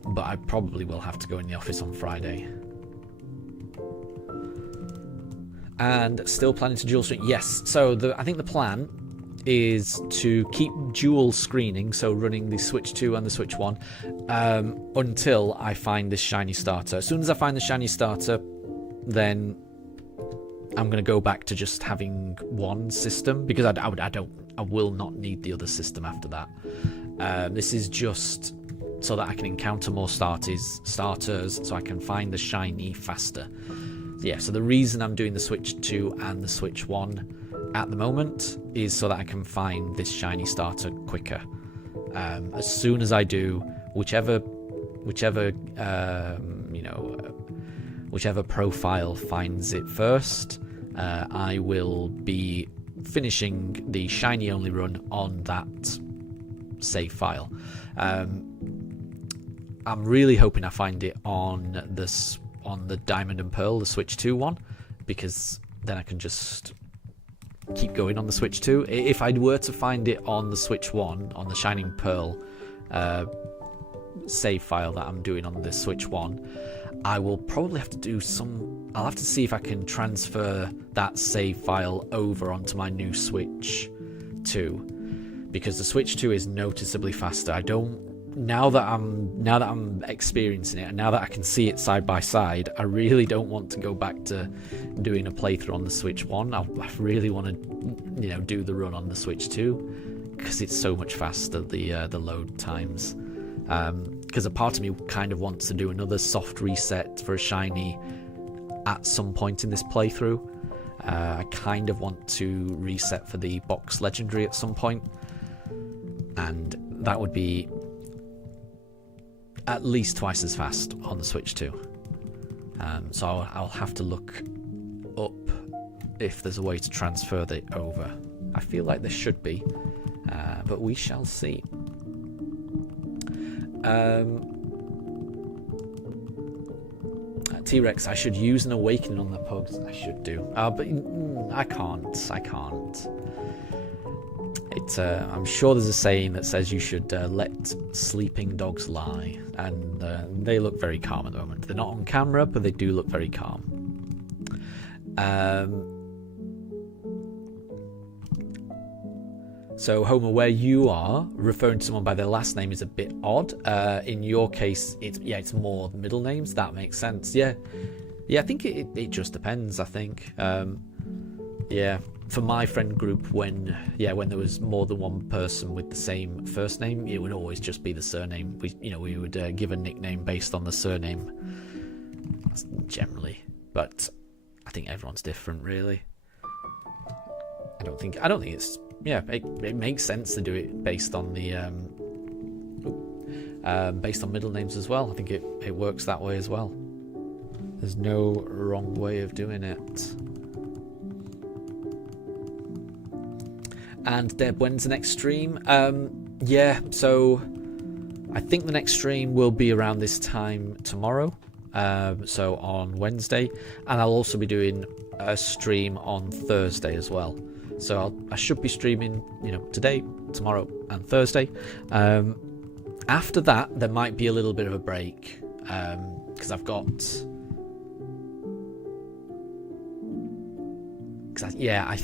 But I probably will have to go in the office on Friday. And still planning to dual screen. Yes, so I think the plan is to keep dual screening, so running the Switch 2 and the Switch 1, until I find this shiny starter. As soon as I find the shiny starter, then I'm going to go back to just having one system, because I will not need the other system after that. This is just so that I can encounter more starters, so I can find the shiny faster. Yeah, so the reason I'm doing the Switch 2 and the Switch 1 at the moment is so that I can find this shiny starter quicker. As soon as I do, whichever profile finds it first, I will be finishing the shiny only run on that save file. I'm really hoping I find it on the Diamond and Pearl, the Switch 2 one, because then I can just keep going on the Switch 2. If I were to find it on the Switch 1, on the Shining Pearl save file that I'm doing on the Switch 1, I will probably have to do I'll have to see if I can transfer that save file over onto my new Switch 2, because the Switch 2 is noticeably faster. Now that I'm experiencing it, and now that I can see it side by side, I really don't want to go back to doing a playthrough on the Switch 1. I really want to, do the run on the Switch 2, because it's so much faster, the load times. Because a part of me kind of wants to do another soft reset for a shiny at some point in this playthrough. I kind of want to reset for the box legendary at some point, and that would be at least twice as fast on the Switch 2. So I'll have to look up if there's a way to transfer it over. I feel like there should be, but we shall see. T-Rex, I should use an awakening on the Pugs. I should do. But I can't. I'm sure there's a saying that says you should let sleeping dogs lie, and they look very calm at the moment. They're not on camera, but they do look very calm. So, Homer, where you are, referring to someone by their last name is a bit odd. In your case, it's more middle names. That makes sense. Yeah, I think it just depends. I think. For my friend group, when there was more than one person with the same first name, it would always just be the surname. We would give a nickname based on the surname, generally. But I think everyone's different, really. I don't think it's. Yeah, it makes sense to do it based on the based on middle names as well. I think it works that way as well. There's no wrong way of doing it. And Deb, when's the next stream? So I think the next stream will be around this time tomorrow. So on Wednesday, and I'll also be doing a stream on Thursday as well. So I should be streaming, today, tomorrow, and Thursday. After that, there might be a little bit of a break, because I've got. I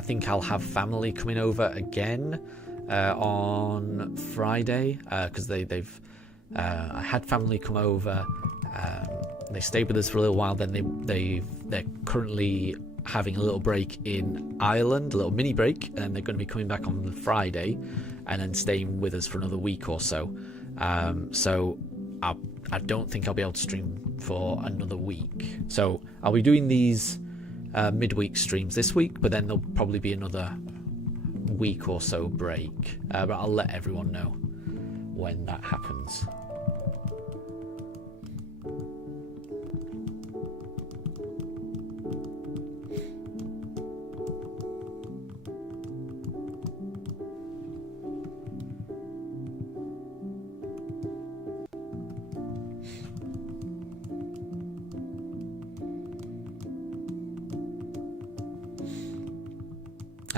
think I'll have family coming over again on Friday, because they've. I had family come over. They stayed with us for a little while. Then they're currently having a little break in Ireland, a little mini break, and they're going to be coming back on the Friday and then staying with us for another week or so. So I don't think I'll be able to stream for another week. So I'll be doing these midweek streams this week, but then there'll probably be another week or so break. But I'll let everyone know when that happens.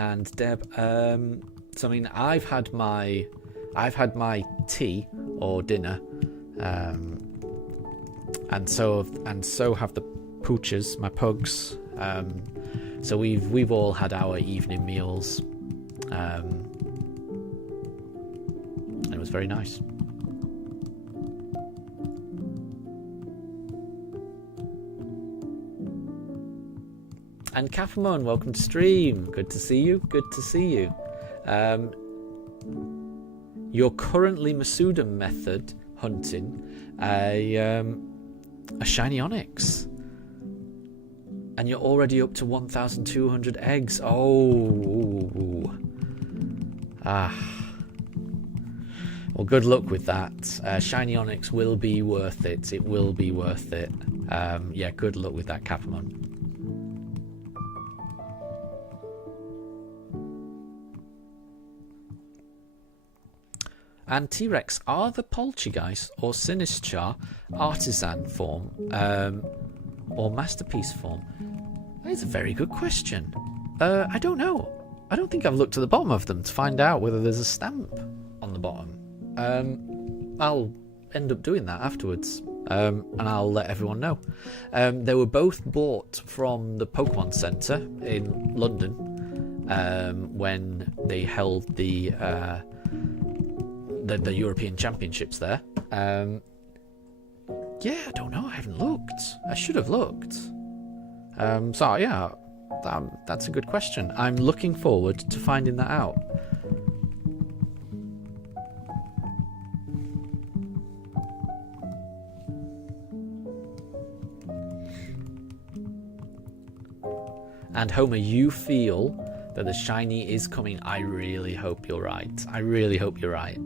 And Deb, so I mean, I've had my tea or dinner, and so have the pooches, my pugs. So we've all had our evening meals, and it was very nice. And Kafamon, welcome to stream. Good to see you. Good to see you. You're currently Masudum method hunting a shiny onyx, and you're already up to 1,200 eggs. Oh, well, good luck with that. Shiny onyx will be worth it. It will be worth it. Yeah, good luck with that, Kafamon. And T-Rex, are the Poltergeist or Sinistchar artisan form or masterpiece form? That is a very good question. I don't know. I don't think I've looked at the bottom of them to find out whether there's a stamp on the bottom. I'll end up doing that afterwards, and I'll let everyone know. They were both bought from the Pokemon Centre in London when they held the European Championships there. Yeah, I don't know. I haven't looked. I should have looked. So yeah, that's a good question. I'm looking forward to finding that out. And Homer, you feel that the shiny is coming. I really hope you're right. I really hope you're right.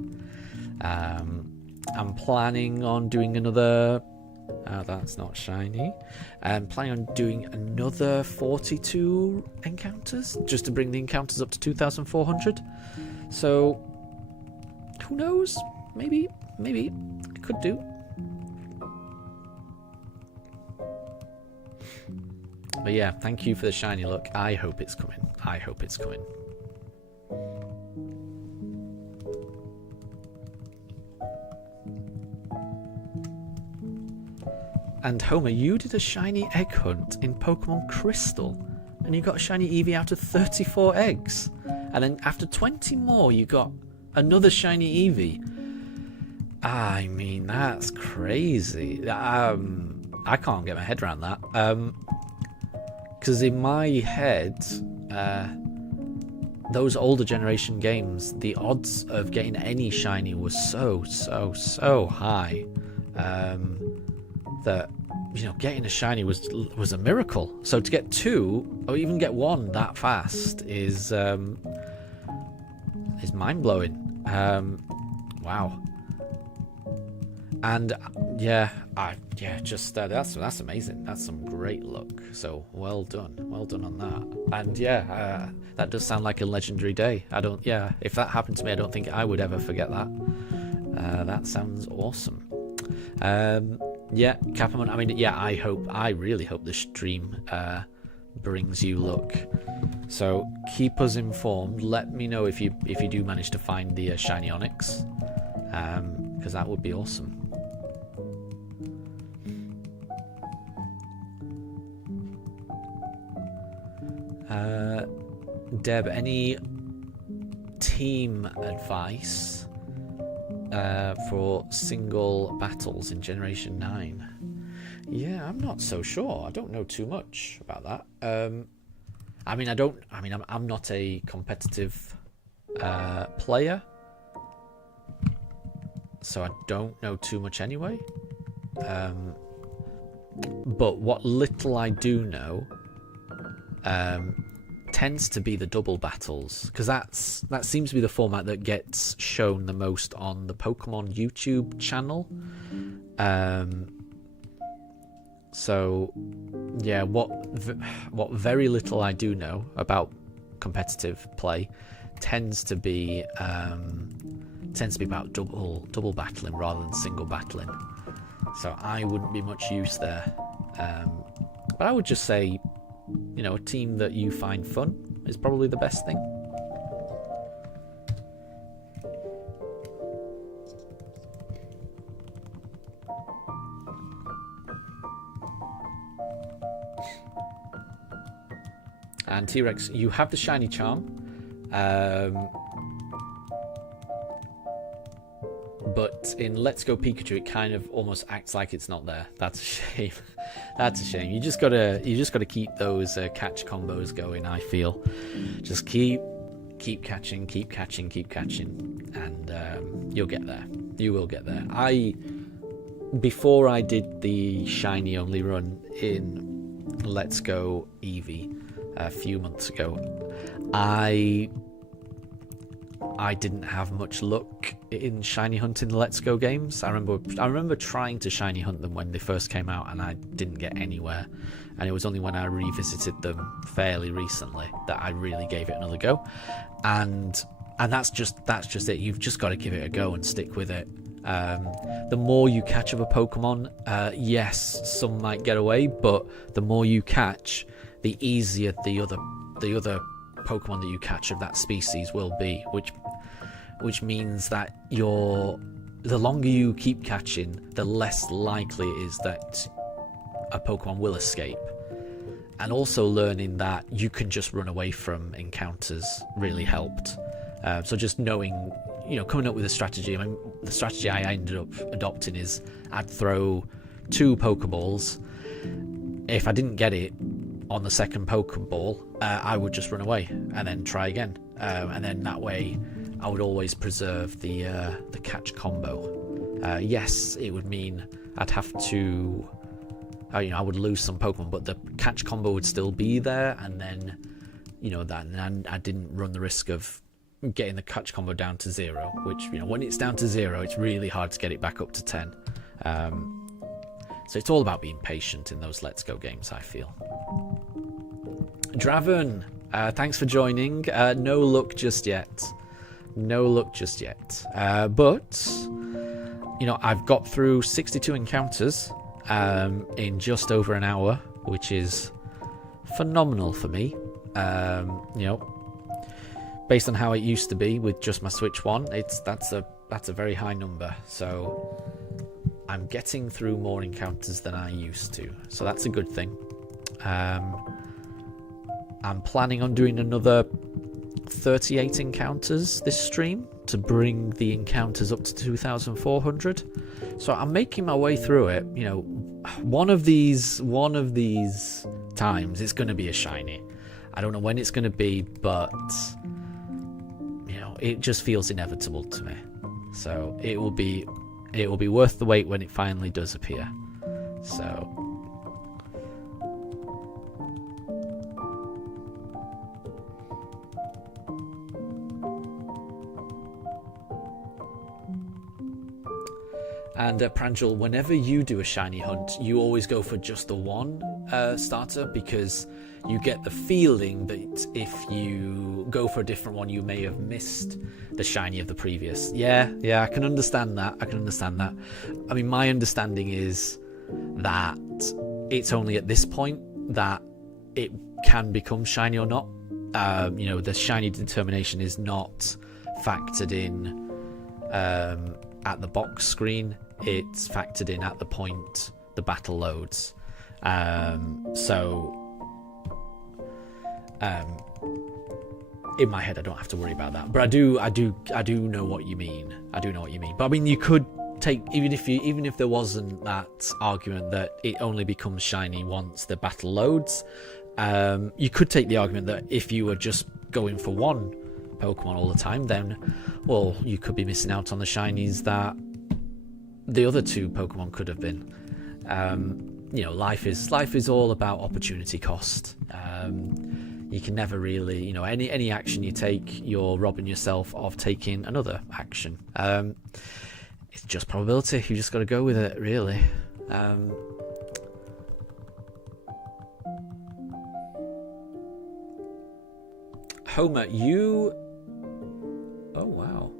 I'm planning on doing another... that's not shiny. I'm planning on doing another 42 encounters, just to bring the encounters up to 2,400. So, who knows? Maybe, could do. But yeah, thank you for the shiny look. I hope it's coming. I hope it's coming. And Homer, you did a shiny egg hunt in Pokemon Crystal, and you got a shiny Eevee out of 34 eggs. And then after 20 more, you got another shiny Eevee. I mean, that's crazy. I can't get my head around that. Because in my head, those older generation games, the odds of getting any shiny was so high. That, you know, getting a shiny was a miracle. So to get two or even get one that fast is mind blowing. Wow. And that's amazing. That's some great luck. So well done on that. And yeah, that does sound like a legendary day. If that happened to me, I don't think I would ever forget that. That sounds awesome. Yeah, Capamon, I mean, yeah, I really hope this stream brings you luck. So keep us informed. Let me know if you do manage to find the shiny onyx, because that would be awesome. Deb, any team advice for single battles in Generation 9? Yeah, I'm not so sure. I don't know too much about that. I'm not a competitive player, so I don't know too much anyway. But what little I do know tends to be the double battles, because that seems to be the format that gets shown the most on the Pokemon YouTube channel. So yeah, what very little I do know about competitive play tends to be about double battling rather than single battling. So I wouldn't be much use there. But I would just say, you know, a team that you find fun is probably the best thing. And T-Rex, you have the shiny charm. But in Let's Go Pikachu, it kind of almost acts like it's not there. That's a shame. That's a shame. You just gotta keep those catch combos going. I feel, just keep catching, and you'll get there. You will get there. Before I did the shiny only run in Let's Go Eevee a few months ago, I didn't have much luck in shiny hunting the Let's Go games. I remember trying to shiny hunt them when they first came out, and I didn't get anywhere. And it was only when I revisited them fairly recently that I really gave it another go. And that's just it. You've just got to give it a go and stick with it. The more you catch of a Pokemon, yes, some might get away, but the more you catch, the easier the other Pokemon that you catch of that species will be, which means that the longer you keep catching, the less likely it is that a Pokemon will escape. And also learning that you can just run away from encounters really helped. So just knowing, coming up with a strategy. I mean, the strategy I ended up adopting is I'd throw 2 Pokeballs. If I didn't get it on the second Pokeball, I would just run away and then try again. And then that way I would always preserve the catch combo. Yes, it would mean I'd have to... I would lose some Pokemon, but the catch combo would still be there, and then, I didn't run the risk of getting the catch combo down to 0, which, when it's down to 0, it's really hard to get it back up to 10. So it's all about being patient in those Let's Go games, I feel. Draven, thanks for joining. No luck just yet. But, I've got through 62 encounters in just over an hour, which is phenomenal for me. Based on how it used to be with just my Switch 1, that's a very high number. So I'm getting through more encounters than I used to, so that's a good thing. I'm planning on doing another 38 encounters this stream to bring the encounters up to 2,400. So I'm making my way through it. One of these times it's going to be a shiny. I don't know when it's going to be, but it just feels inevitable to me. So it will be worth the wait when it finally does appear. So and Pranjal, whenever you do a shiny hunt, you always go for just the one starter, because you get the feeling that if you go for a different one, you may have missed the shiny of the previous. Yeah, I can understand that. I mean, my understanding is that it's only at this point that it can become shiny or not. The shiny determination is not factored in at the box screen. It's factored in at the point the battle loads. In my head, I don't have to worry about that. But I do know what you mean. But I mean, you could take, even if there wasn't that argument that it only becomes shiny once the battle loads, you could take the argument that if you were just going for one Pokemon all the time, then, well, you could be missing out on the shinies that the other 2 Pokemon could have been. Life is all about opportunity cost. You can never really, any action you take, you're robbing yourself of taking another action. It's just probability. You just got to go with it, really. Homer, you... Oh, wow.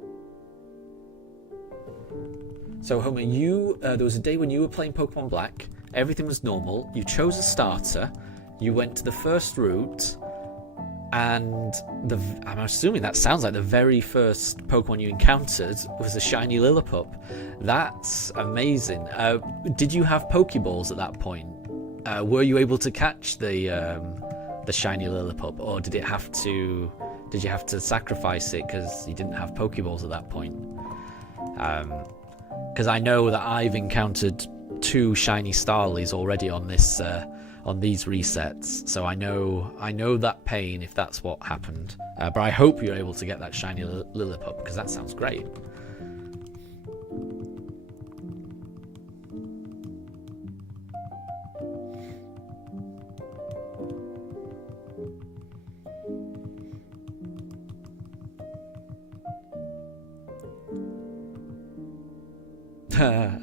So, Homer, there was a day when you were playing Pokemon Black. Everything was normal. You chose a starter. You went to the first route. And I'm assuming that sounds like the very first Pokemon you encountered was a shiny Lillipup. That's amazing. Did you have Pokeballs at that point? Were you able to catch the the shiny Lillipup, or did you have to sacrifice it because you didn't have Pokeballs at that point? Because I know that I've encountered 2 shiny Starlies already on this on these resets, so I know that pain if that's what happened. But I hope you're able to get that shiny Lillipup, because that sounds great.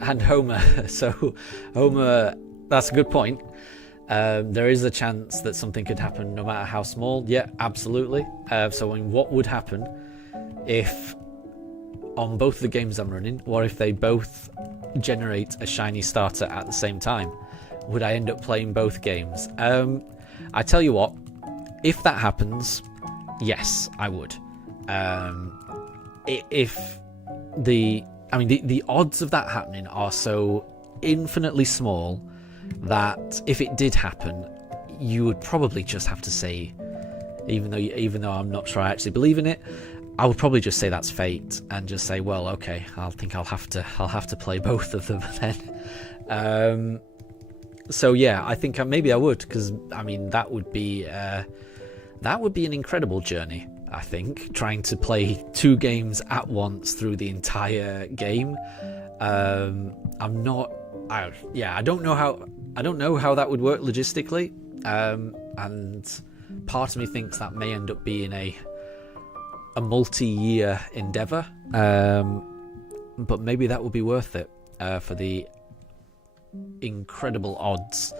And Homer. So, Homer, that's a good point. There is a chance that something could happen no matter how small. Yeah, absolutely. So, I mean, what would happen if, on both the games I'm running, what if they both generate a shiny starter at the same time? Would I end up playing both games? I tell you what, if that happens, yes, I would. The odds of that happening are so infinitely small that if it did happen, you would probably just have to say, even though I'm not sure I actually believe in it, I would probably just say that's fate and just say, well, okay, I'll have to play both of them then. So yeah, I think maybe I would, because I mean that would be an incredible journey. I think trying to play 2 games at once through the entire game. I don't know how that would work logistically, and part of me thinks that may end up being a multi-year endeavor, but maybe that would be worth it for the incredible odds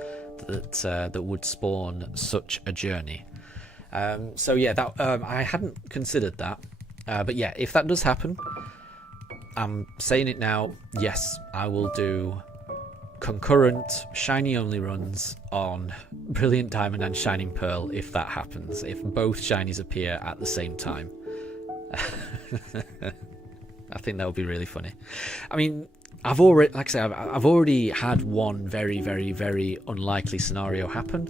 that would spawn such a journey. So yeah, that I hadn't considered that, but yeah, if that does happen, I'm saying it now, yes, I will do concurrent shiny only runs on Brilliant Diamond and Shining Pearl if that happens, if both shinies appear at the same time. I think that would be really funny. I mean, I've already had one very, very, very unlikely scenario happen,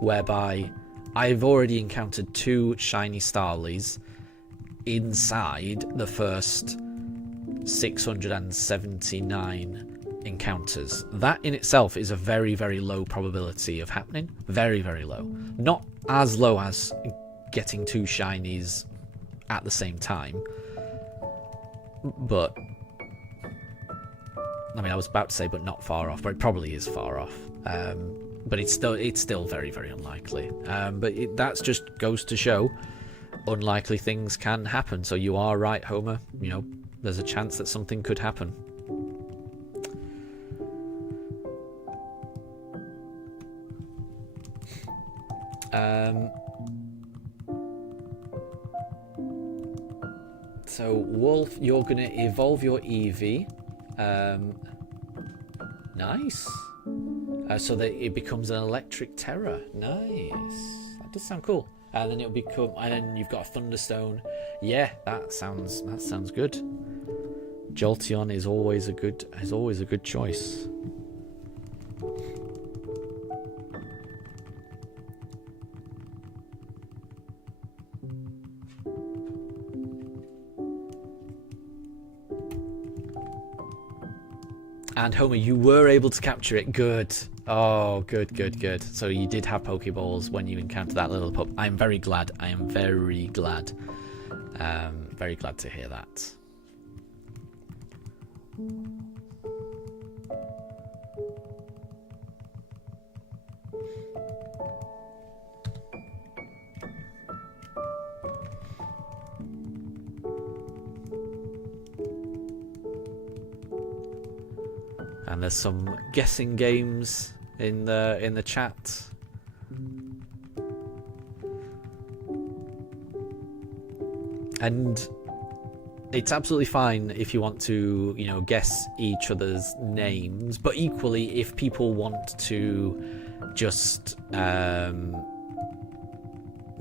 whereby I've already encountered 2 shiny Starlies inside the first 679 encounters. That in itself is a very, very low probability of happening. Very, very low. Not as low as getting 2 shinies at the same time, but I mean, I was about to say but not far off, but it probably is far off. But it's still very, very unlikely. But that just goes to show unlikely things can happen. So you are right, Homer. You know, there's a chance that something could happen. So Wolf, you're gonna evolve your Eevee. Nice. So that it becomes an electric terror. Nice. That does sound cool. And then it'll become, and then you've got a Thunderstone. Yeah, that sounds good. Jolteon is always a good choice. And Homer, you were able to capture it. Good. Oh, good. So you did have Pokeballs when you encountered that little pup. I'm very glad. I am very glad. Very glad to hear that. And there's some guessing games in the chat. And it's absolutely fine if you want to, you know, guess each other's names, but equally if people want to just you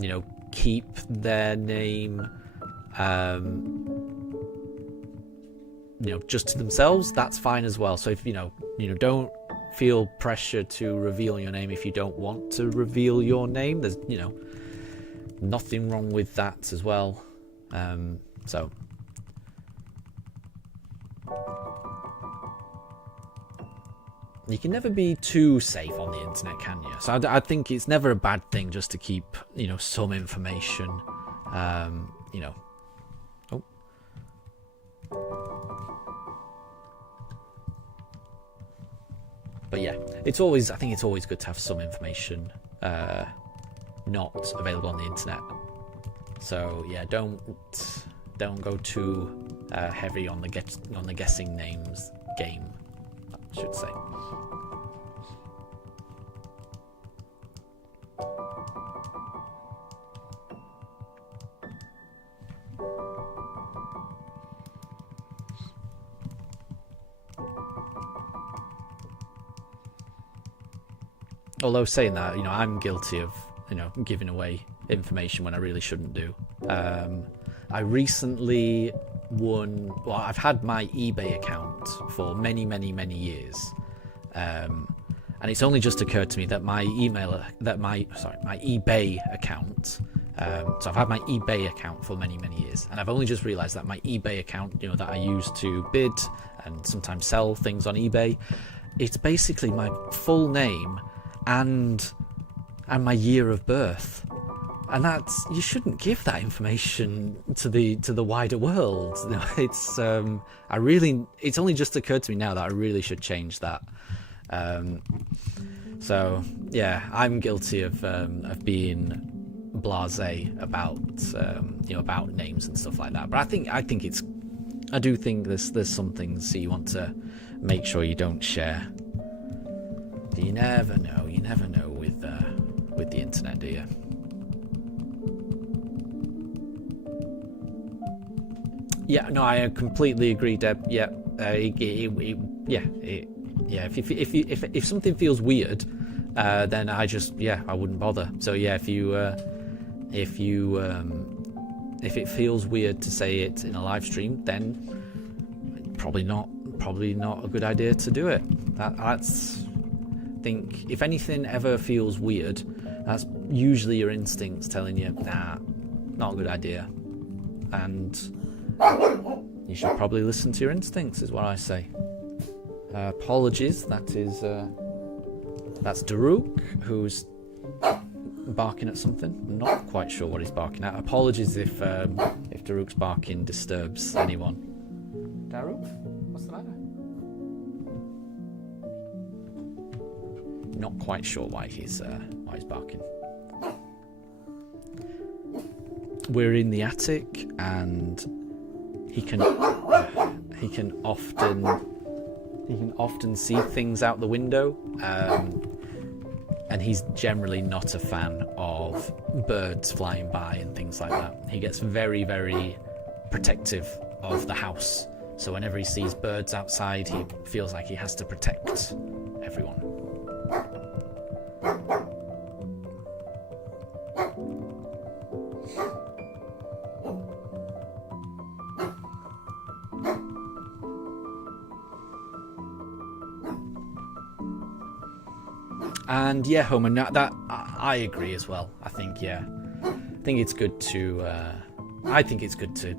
know, keep their name you know, just to themselves, that's fine as well. So if you know, don't feel pressure to reveal your name if you don't want to reveal your name. There's, you know, nothing wrong with that as well. So you can never be too safe on the internet, can you? So I think it's never a bad thing just to keep, you know, some information, you know. Oh. But yeah, it's always, I think it's always good to have some information not available on the internet. So yeah, don't go too heavy on the guessing names game, I should say. Although saying that, you know, I'm guilty of, you know, giving away information when I really shouldn't do. I recently won, well, I've had my eBay account for many years. And it's only just occurred to me that my eBay account, so I've had my eBay account for many years, and I've only just realized that my eBay account, you know, that I use to bid and sometimes sell things on eBay, it's basically my full name and my year of birth. And that's, you shouldn't give that information to the wider world. You know, it's it's only just occurred to me now that I really should change that. So yeah, I'm guilty of being blasé about you know, about names and stuff like that. But I do think there's some things that you want to make sure you don't share. You never know with the internet, do you? Yeah, no, I completely agree, Deb. Yeah, if something feels weird, then I wouldn't bother. So yeah, if it feels weird to say it in a live stream, then probably not a good idea to do it. That's, I think, if anything ever feels weird, that's usually your instincts telling you, nah, not a good idea. And you should probably listen to your instincts, is what I say. Apologies, that's Daruk, who's barking at something. I'm not quite sure what he's barking at. Apologies if Daruk's barking disturbs anyone. Daruk, what's the matter? Not quite sure why he's barking. We're in the attic, and he can often see things out the window, and he's generally not a fan of birds flying by and things like that. He gets very protective of the house, so whenever he sees birds outside, he feels like he has to protect everyone. And yeah, Homer, that I agree as well. I think it's good to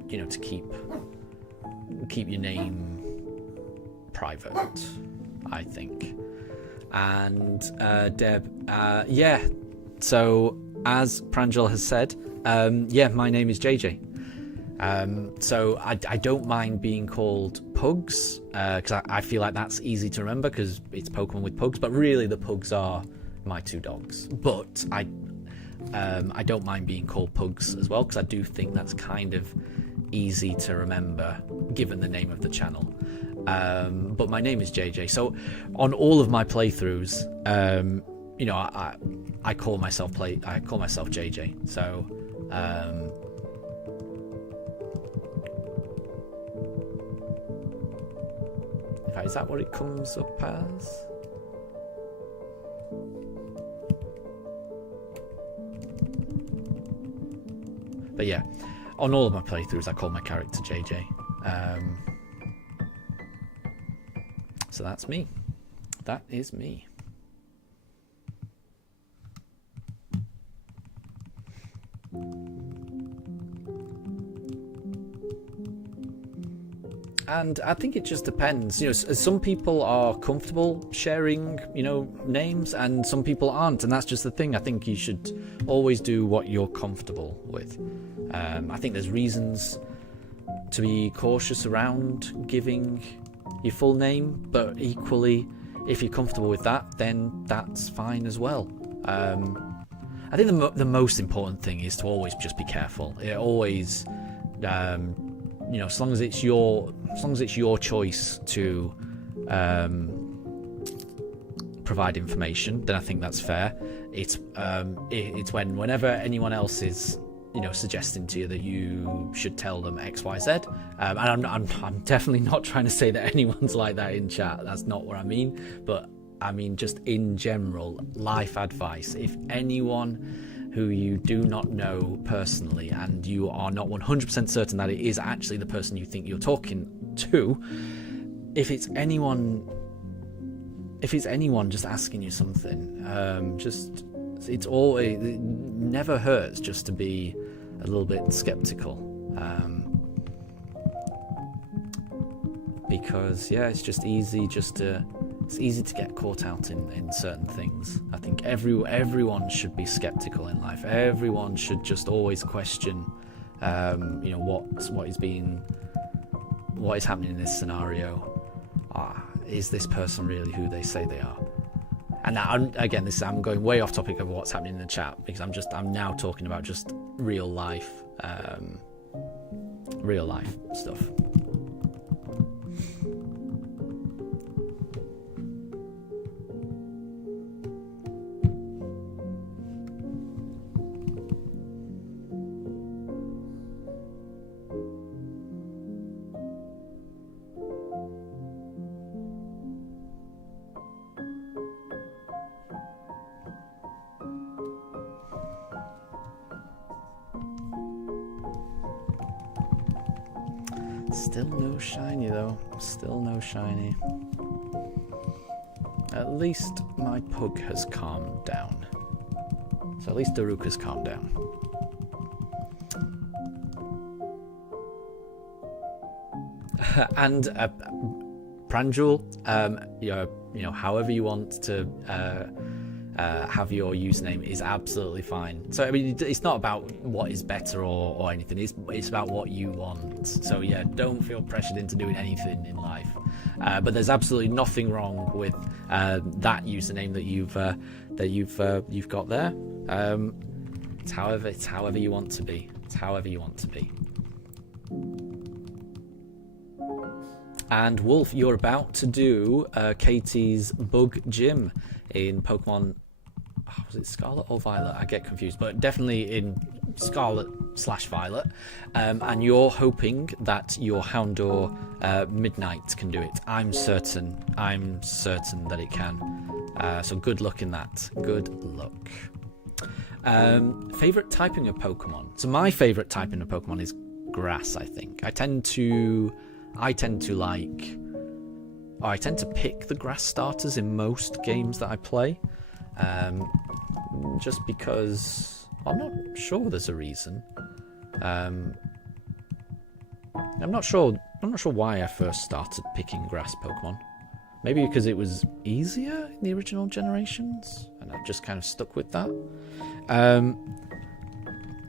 you know, to keep your name private, I think. And Deb, yeah. So as Pranjal has said, yeah, my name is JJ. So I don't mind being called Pugs, because I feel like that's easy to remember because it's Pokemon with Pugs, but really the Pugs are my two dogs. But I don't mind being called Pugs as well, because I do think that's kind of easy to remember given the name of the channel. But my name is JJ. So on all of my playthroughs, you know, I call myself JJ. So in fact, is that what it comes up as? But yeah, on all of my playthroughs, I call my character JJ. So that's me. that is me. And I think it just depends. You know, some people are comfortable sharing, you know, names, and some people aren't, and that's just the thing. I think you should always do what you're comfortable with. I think there's reasons to be cautious around giving your full name, but equally, if you're comfortable with that, then that's fine as well. I think the most important thing is to always just be careful. It always, you know, as long as it's your choice to provide information, then I think that's fair. It's whenever anyone else is, you know, suggesting to you that you should tell them X, Y, Z. And I'm definitely not trying to say that anyone's like that in chat. That's not what I mean. But I mean, just in general, life advice. If anyone who you do not know personally and you are not 100% certain that it is actually the person you think you're talking to, if it's anyone just asking you something, it never hurts just to be a little bit skeptical, because it's just easy to get caught out in certain things. I think everyone should be skeptical in life. Everyone should just always question, you know, what is happening in this scenario. Is this person really who they say they are? And now, I'm going way off topic of what's happening in the chat, because I'm now talking about just real life stuff. Still no shiny though. Still no shiny. At least my pug has calmed down. So at least Daruka's calmed down. And Pranjul, you know, however you want to have your username is absolutely fine. So I mean, it's not about what is better or anything. It's about what you want. So yeah, don't feel pressured into doing anything in life. But there's absolutely nothing wrong with that username that you've got there. It's however you want to be. It's however you want to be. And Wolf, you're about to do Katie's bug gym in Pokemon. Was it Scarlet or Violet? I get confused, but definitely in Scarlet/Violet. And you're hoping that your Houndour Midnight can do it. I'm certain that it can. So good luck in that. Good luck. Favorite typing of Pokemon. So my favorite typing of Pokemon is Grass. I think I tend to pick the grass starters in most games that I play, just because I'm not sure there's a reason. I'm not sure why I first started picking grass Pokemon. Maybe because it was easier in the original generations, and I've just kind of stuck with that.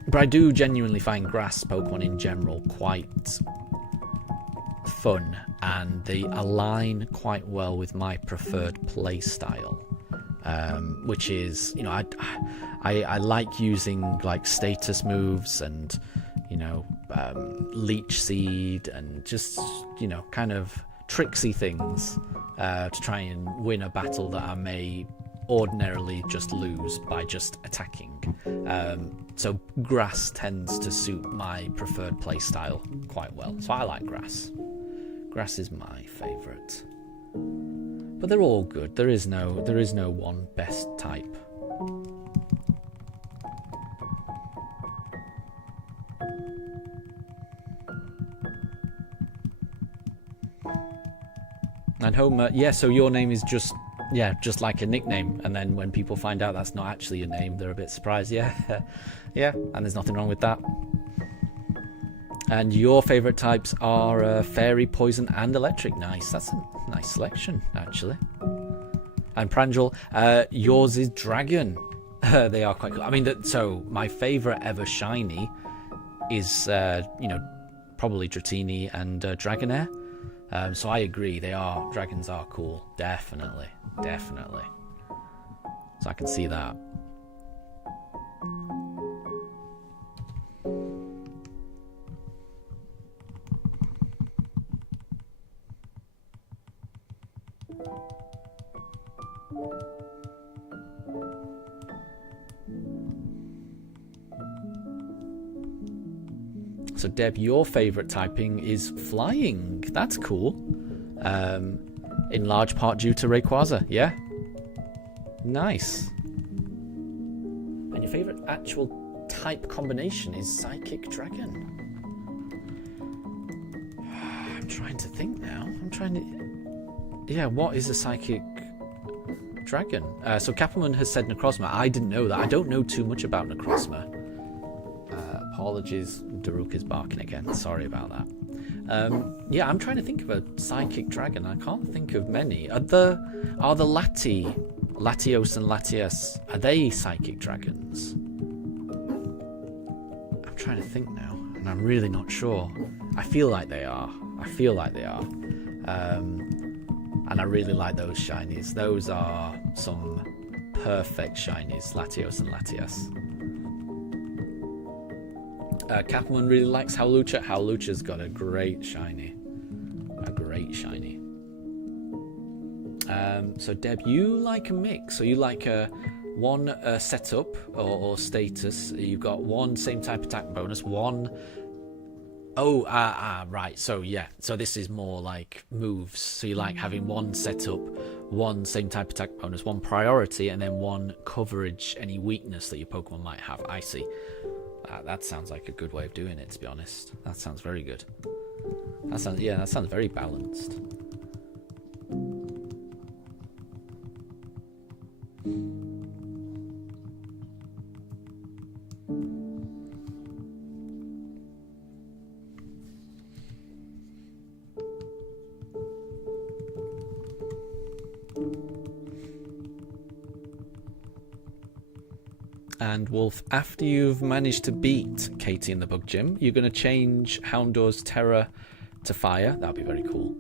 But I do genuinely find grass Pokemon in general quite fun, and they align quite well with my preferred play style, which is, you know, I like using like status moves and, you know, leech seed and just, you know, kind of tricksy things to try and win a battle that I may ordinarily just lose by just attacking. So grass tends to suit my preferred play style quite well, so I like grass. Grass is my favourite, but they're all good. There is no one best type. And Homer, yeah. So your name is just Yeah, just like a nickname. And then when people find out that's not actually your name, they're a bit surprised. Yeah, yeah, and there's nothing wrong with that. And your favourite types are fairy, poison, and electric. Nice. That's a nice selection, actually. And Pranjal, yours is dragon. They are quite cool. I mean, so my favourite ever shiny is, probably Dratini and Dragonair. So I agree, dragons are cool. Definitely. Definitely. So I can see that. So Deb, your favourite typing is flying. That's cool. In large part due to Rayquaza, yeah? Nice. And your favourite actual type combination is Psychic Dragon. I'm trying to think now. Yeah, what is a Psychic Dragon? So Kappelman has said Necrozma. I didn't know that. I don't know too much about Necrozma. Apologies, Daruk is barking again. Sorry about that. Yeah, I'm trying to think of a Psychic Dragon. I can't think of many. Are the Latios and Latias, are they Psychic Dragons? I'm trying to think now, and I'm really not sure. I feel like they are. And I really like those shinies. Those are some perfect shinies, Latios and Latias. Kappelman really likes Howlucha. Howlucha's got a great shiny. So Deb, you like a mix. So you like one setup or status. You've got one same type attack bonus, one... right. So yeah. So this is more like moves. So you like having one setup, one same type attack bonus, one priority, and then one coverage, any weakness that your Pokemon might have. I see. That sounds like a good way of doing it, to be honest. That sounds very good. That sounds very balanced. And Wolf, after you've managed to beat Katie in the Bug Gym, you're going to change Houndour's Terror to Fire. That'll be very cool.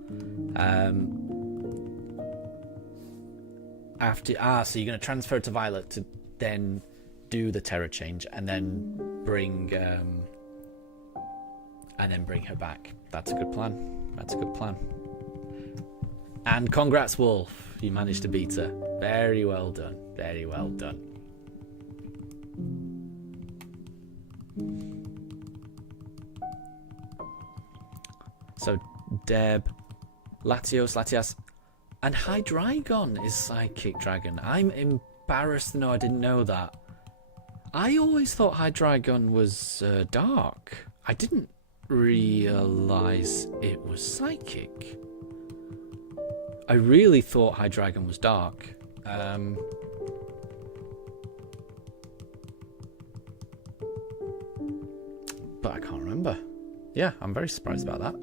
So you're going to transfer it to Violet to then do the Terror change, and then bring her back. That's a good plan. And congrats, Wolf. You managed to beat her. Very well done. So Deb, Latias, and Hydreigon is Psychic Dragon. I'm embarrassed to know I didn't know that. I always thought Hydreigon was dark. I didn't realise it was Psychic. I really thought Hydreigon was dark. But I can't remember. Yeah, I'm very surprised about that.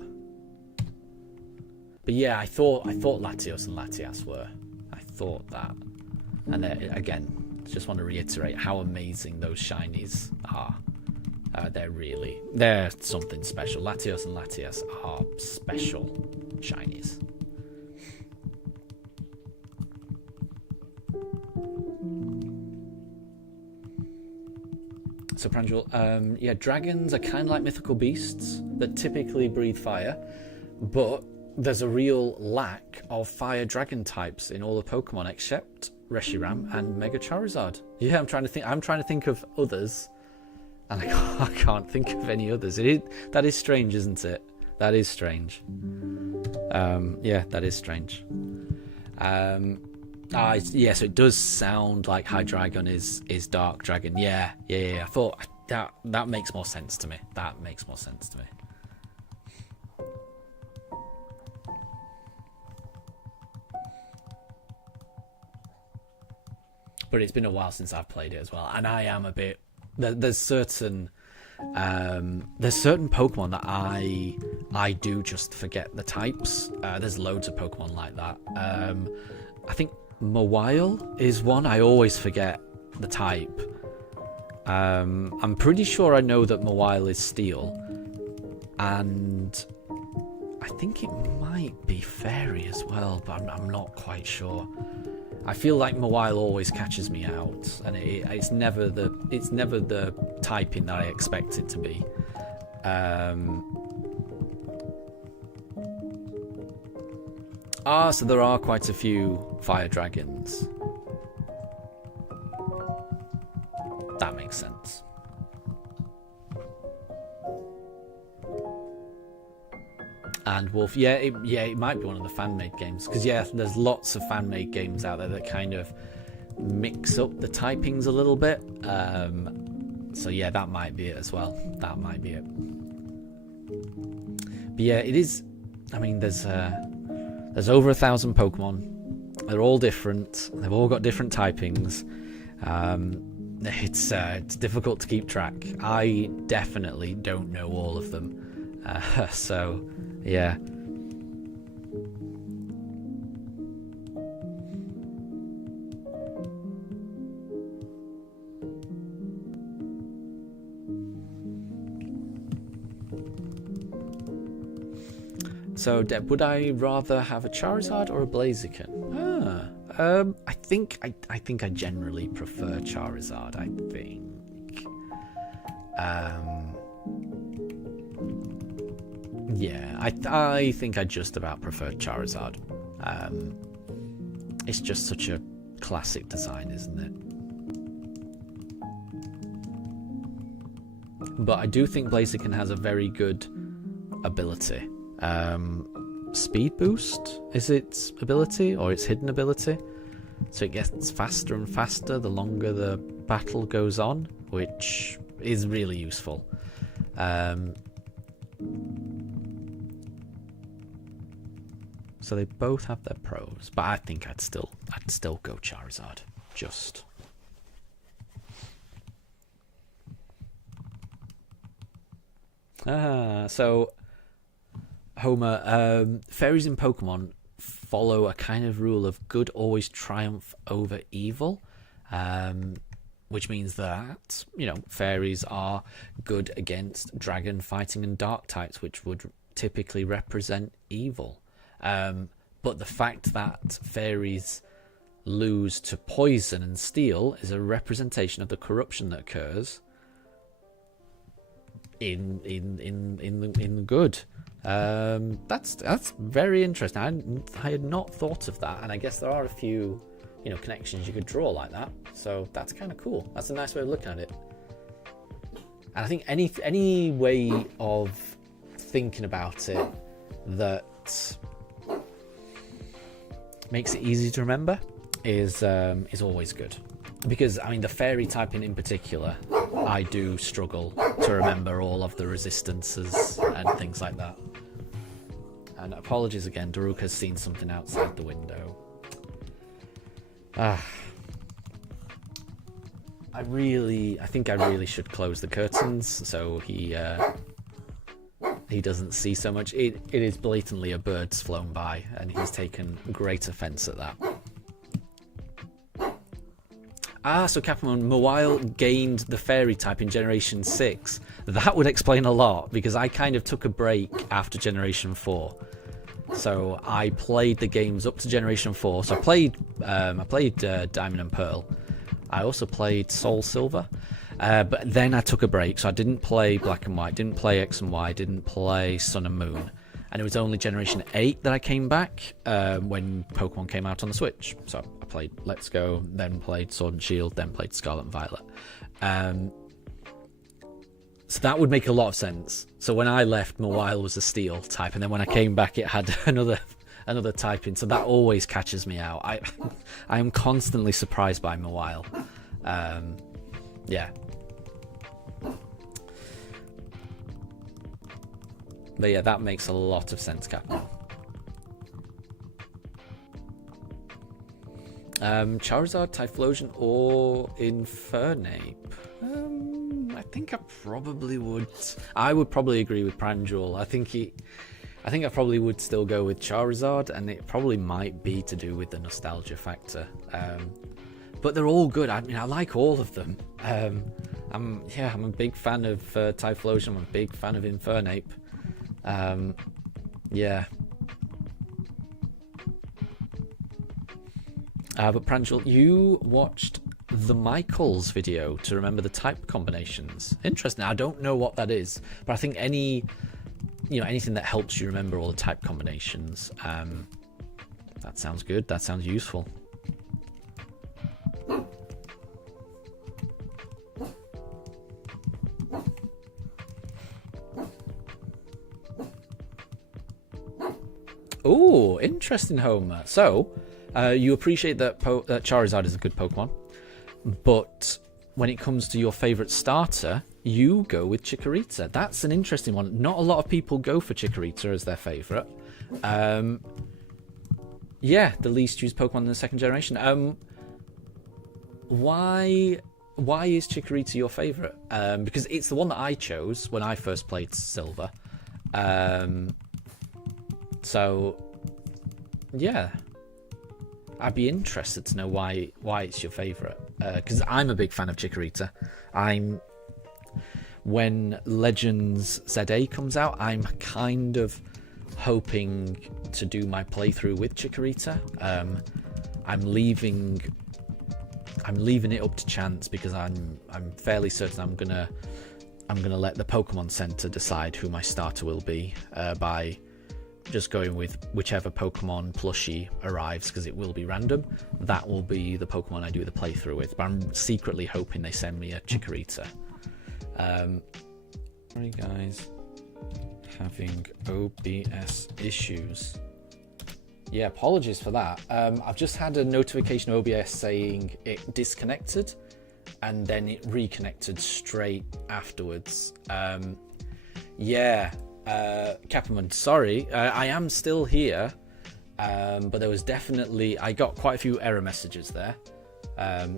But yeah, I thought Latios and Latias were. I thought that. And again, just want to reiterate how amazing those shinies are. They're something special. Latios and Latias are special shinies. So Pranjal, yeah, dragons are kind of like mythical beasts that typically breathe fire, but there's a real lack of fire dragon types in all the Pokemon except Reshiram and Mega Charizard. Yeah, I'm trying to think of others, and I can't think of any others. That is strange, isn't it? That is strange. Yeah, that is strange. Yeah, so it does sound like Hydreigon is Dark Dragon. Yeah. I thought that makes more sense to me. but it's been a while since I've played it as well, and I am a bit. There's certain Pokemon that I do just forget the types. There's loads of Pokemon like that. I think Mawile is one I always forget the type. I'm pretty sure I know that Mawile is Steel, and I think it might be Fairy as well, but I'm not quite sure. I feel like Mawile always catches me out, and it's never the typing that I expect it to be. So there are quite a few fire dragons. That makes sense. And Wolf, it might be one of the fan-made games, because there's lots of fan-made games out there that kind of mix up the typings a little bit. So yeah, that might be it as well. That might be it. But yeah, it is. I mean, there's over 1,000 Pokemon. They're all different. They've all got different typings. It's difficult to keep track. I definitely don't know all of them. So. Yeah. So, Deb, would I rather have a Charizard or a Blaziken? I think I generally prefer Charizard. I think. Yeah, I think I just about prefer Charizard. It's just such a classic design, isn't it? But I do think Blaziken has a very good ability. Speed boost is its ability, or its hidden ability. So it gets faster and faster the longer the battle goes on, which is really useful. So they both have their pros, but I think I'd still go Charizard. Just. So Homer, fairies in Pokemon follow a kind of rule of good always triumph over evil, which means that, fairies are good against dragon fighting and dark types, which would typically represent evil. But the fact that fairies lose to poison and steel is a representation of the corruption that occurs in the good. That's very interesting. I had not thought of that, and I guess there are a few connections you could draw like that. So that's kind of cool. That's a nice way of looking at it. And I think any way of thinking about it that makes it easy to remember is always good, because I mean the fairy typing in particular, I do struggle to remember all of the resistances and things like that. And apologies again, Daruk has seen something outside the window. I think I really should close the curtains so he doesn't see so much. It is blatantly a bird's flown by, and he's taken great offence at that. So Captain Mawile gained the fairy type in Generation 6. That would explain a lot, because I kind of took a break after Generation 4. So I played the games up to Generation 4. So I played Diamond and Pearl. I also played Soul Silver. But then I took a break, so I didn't play Black and White, didn't play X and Y, didn't play Sun and Moon. And it was only Generation 8 that I came back when Pokemon came out on the Switch. So I played Let's Go, then played Sword and Shield, then played Scarlet and Violet. So that would make a lot of sense. So when I left, Mawile was a Steel type, and then when I came back, it had another typing. So that always catches me out. I am constantly surprised by Mawile. Yeah. But yeah, that makes a lot of sense, Captain. Charizard, Typhlosion, or Infernape? I think I probably would. I would probably agree with Pranjul. I think I probably would still go with Charizard, and it probably might be to do with the nostalgia factor. But they're all good. I mean, I like all of them. I'm a big fan of Typhlosion. I'm a big fan of Infernape. Yeah. But Pranjul, you watched the Michaels video to remember the type combinations. Interesting. I don't know what that is, but I think anything that helps you remember all the type combinations. That sounds good. That sounds useful. Oh, interesting, Homer. So, you appreciate that Charizard is a good Pokemon, but when it comes to your favourite starter, you go with Chikorita. That's an interesting one. Not a lot of people go for Chikorita as their favourite. Yeah, the least used Pokemon in the second generation. Why is Chikorita your favourite? Because it's the one that I chose when I first played Silver. So, yeah. I'd be interested to know why it's your favourite. Because I'm a big fan of Chikorita. When Legends ZA comes out, I'm kind of hoping to do my playthrough with Chikorita. I'm leaving it up to chance because I'm fairly certain I'm gonna let the Pokemon Center decide who my starter will be by just going with whichever Pokemon plushie arrives, because it will be random. That will be the Pokemon I do the playthrough with, but I'm secretly hoping they send me a Chikorita. Sorry guys, having OBS issues. Yeah, apologies for that. I've just had a notification of OBS saying it disconnected and then it reconnected straight afterwards. Yeah. Capman, sorry, I am still here, but there was definitely, I got quite a few error messages there,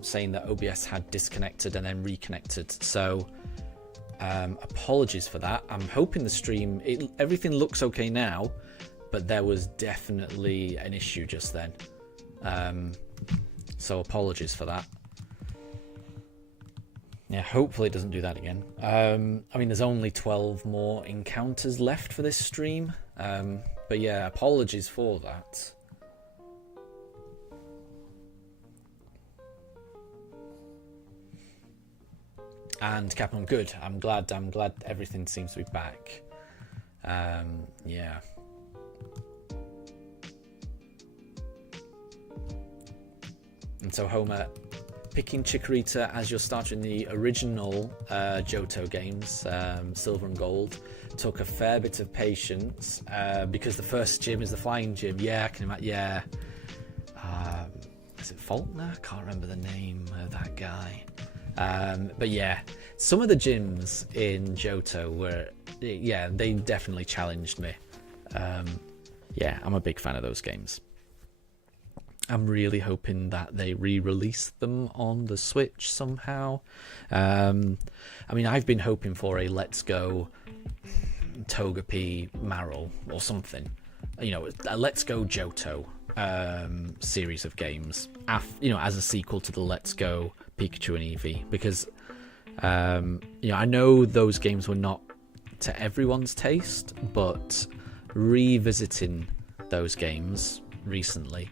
saying that OBS had disconnected and then reconnected, so apologies for that. I'm hoping the stream, everything looks okay now, but there was definitely an issue just then, so apologies for that. Yeah, hopefully it doesn't do that again. I mean, there's only 12 more encounters left for this stream. But yeah, apologies for that. And Captain, good. I'm glad everything seems to be back. Yeah. And so Homer, picking Chikorita as your starter in the original Johto games, Silver and Gold, took a fair bit of patience because the first gym is the flying gym. Yeah, I can imagine. Yeah. Is it Faulkner? I can't remember the name of that guy. But yeah, some of the gyms in Johto were, yeah, they definitely challenged me. Yeah, I'm a big fan of those games. I'm really hoping that they re-release them on the Switch somehow. I mean, I've been hoping for a Let's Go Togepi Marill or something. You know, a Let's Go Johto series of games, you know, as a sequel to the Let's Go Pikachu and Eevee, because you know, I know those games were not to everyone's taste, but revisiting those games recently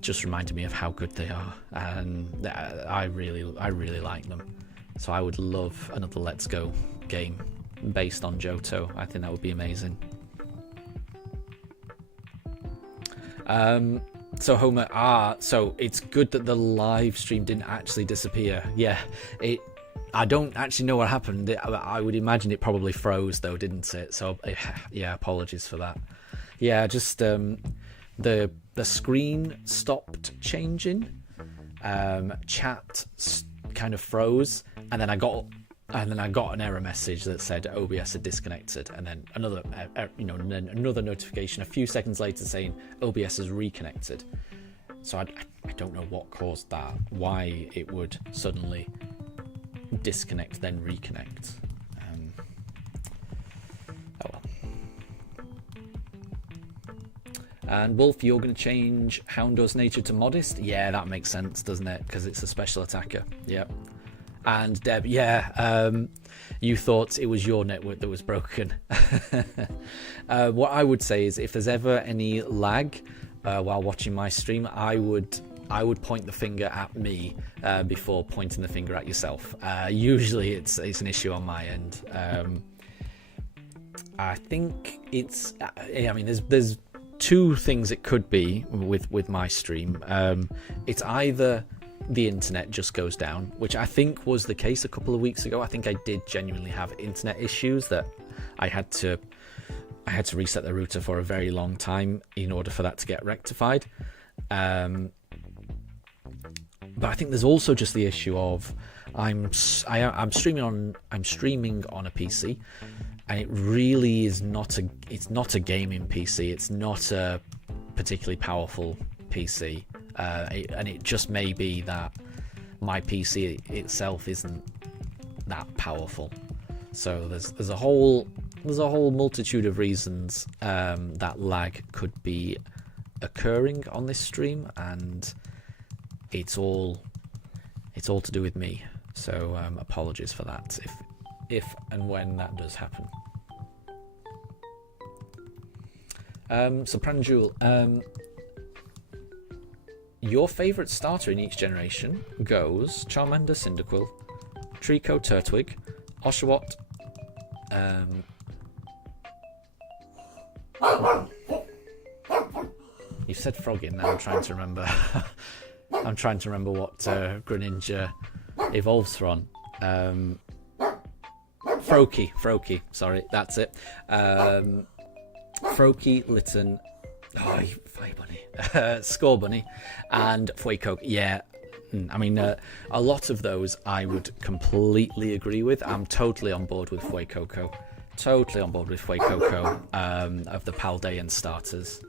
just reminded me of how good they are, and I really like them. So I would love another Let's Go game based on Johto. I think that would be amazing. So Homer, so it's good that the live stream didn't actually disappear. Yeah, I don't actually know what happened. I would imagine it probably froze though, didn't it? So yeah, apologies for that. Yeah, just the screen stopped changing, chat kind of froze, and then I got an error message that said OBS had disconnected, and then another another notification a few seconds later saying OBS has reconnected. So I don't know what caused that, why it would suddenly disconnect then reconnect. Oh well. And Wolf, you're going to change Houndour's nature to modest? Yeah, that makes sense, doesn't it? Because it's a special attacker. Yep. And Deb, yeah, you thought it was your network that was broken. What I would say is, if there's ever any lag while watching my stream, I would point the finger at me before pointing the finger at yourself. Usually it's an issue on my end. I think it's, I mean, there's two things it could be with my stream. It's either the internet just goes down, which I think was the case a couple of weeks ago. I think I did genuinely have internet issues that I had to reset the router for a very long time in order for that to get rectified. But I think there's also just the issue of I'm streaming on a PC, and it really is not a gaming PC. It's not a particularly powerful PC, and it just may be that my PC itself isn't that powerful. So there's a whole multitude of reasons that lag could be occurring on this stream, and it's all to do with me. So apologies for that if and when that does happen. So Pranjul, your favourite starter in each generation goes Charmander, Cyndaquil, Treecko, Turtwig, Oshawott, you said Froggy, now I'm trying to remember. I'm trying to remember what Greninja evolves from. Froakie, sorry, that's it. Froakie, Litten, Fire Bunny, Scorbunny, and Fuecoco. Yeah, I mean, a lot of those I would completely agree with. I'm totally on board with Fuecoco. Totally on board with Fuecoco of the Paldean starters.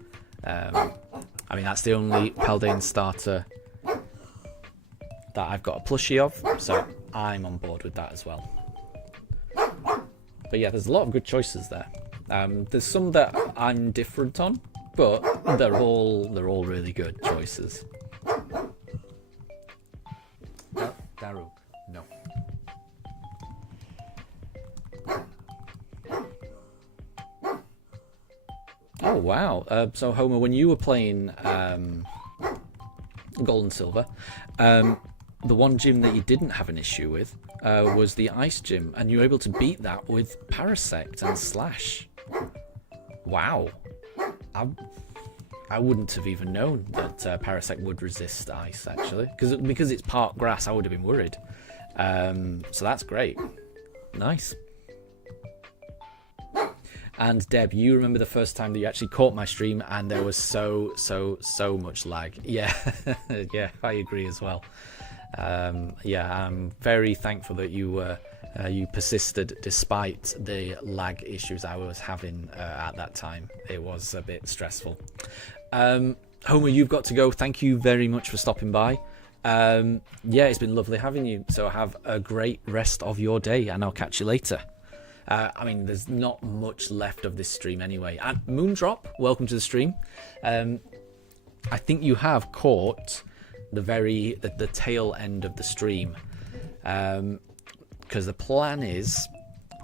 I mean, that's the only Paldean starter that I've got a plushie of, so I'm on board with that as well. But yeah, there's a lot of good choices there. There's some that I'm different on, but they're all really good choices. No, Daruk, no. Oh wow! So Homer, when you were playing Gold and Silver, the one gym that you didn't have an issue with was the Ice Gym, and you were able to beat that with Parasect and Slash. Wow. I wouldn't have even known that Parasect would resist ice, actually. Because it's part grass, I would have been worried. So that's great. Nice. And Deb, you remember the first time that you actually caught my stream and there was so much lag. Yeah, yeah, I agree as well. Yeah, I'm very thankful that you persisted despite the lag issues I was having at that time. It was a bit stressful. Homer, you've got to go. Thank you very much for stopping by. Yeah, it's been lovely having you. So have a great rest of your day, and I'll catch you later. I mean, there's not much left of this stream anyway. And Moondrop, welcome to the stream. I think you have caught the tail end of the stream, because the plan is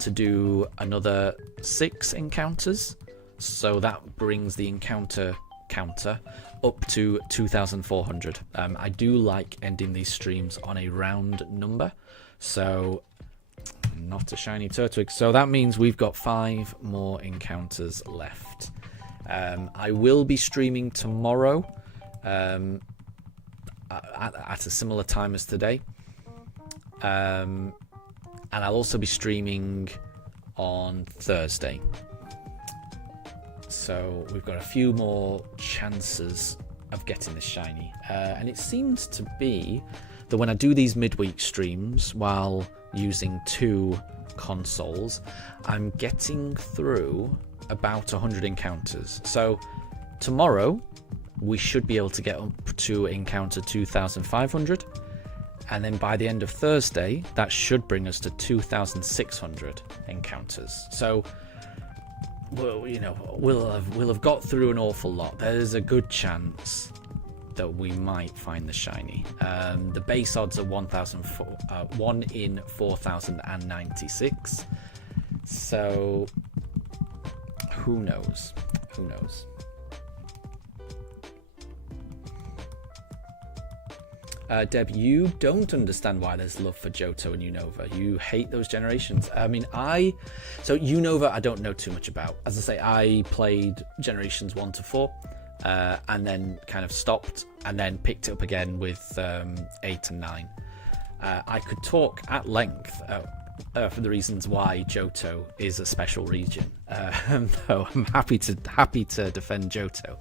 to do another 6 encounters, so that brings the encounter counter up to 2,400. I do like ending these streams on a round number, so not a shiny Turtwig, so that means we've got 5 more encounters left. I will be streaming tomorrow at a similar time as today, and I'll also be streaming on Thursday, so we've got a few more chances of getting this shiny, and it seems to be that when I do these midweek streams while using 2 consoles, I'm getting through about 100 encounters. So tomorrow we should be able to get up to encounter 2,500. And then by the end of Thursday, that should bring us to 2,600 encounters. So, well, you know, we'll have got through an awful lot. There's a good chance that we might find the shiny. The base odds are 1 in 4,096. So, who knows? Who knows? Deb, you don't understand why there's love for Johto and Unova. You hate those generations. I mean, so Unova I don't know too much about. As I say, I played generations 1 to 4, and then kind of stopped, and then picked it up again with 8 and 9. I could talk at length for the reasons why Johto is a special region. So I'm happy to defend Johto.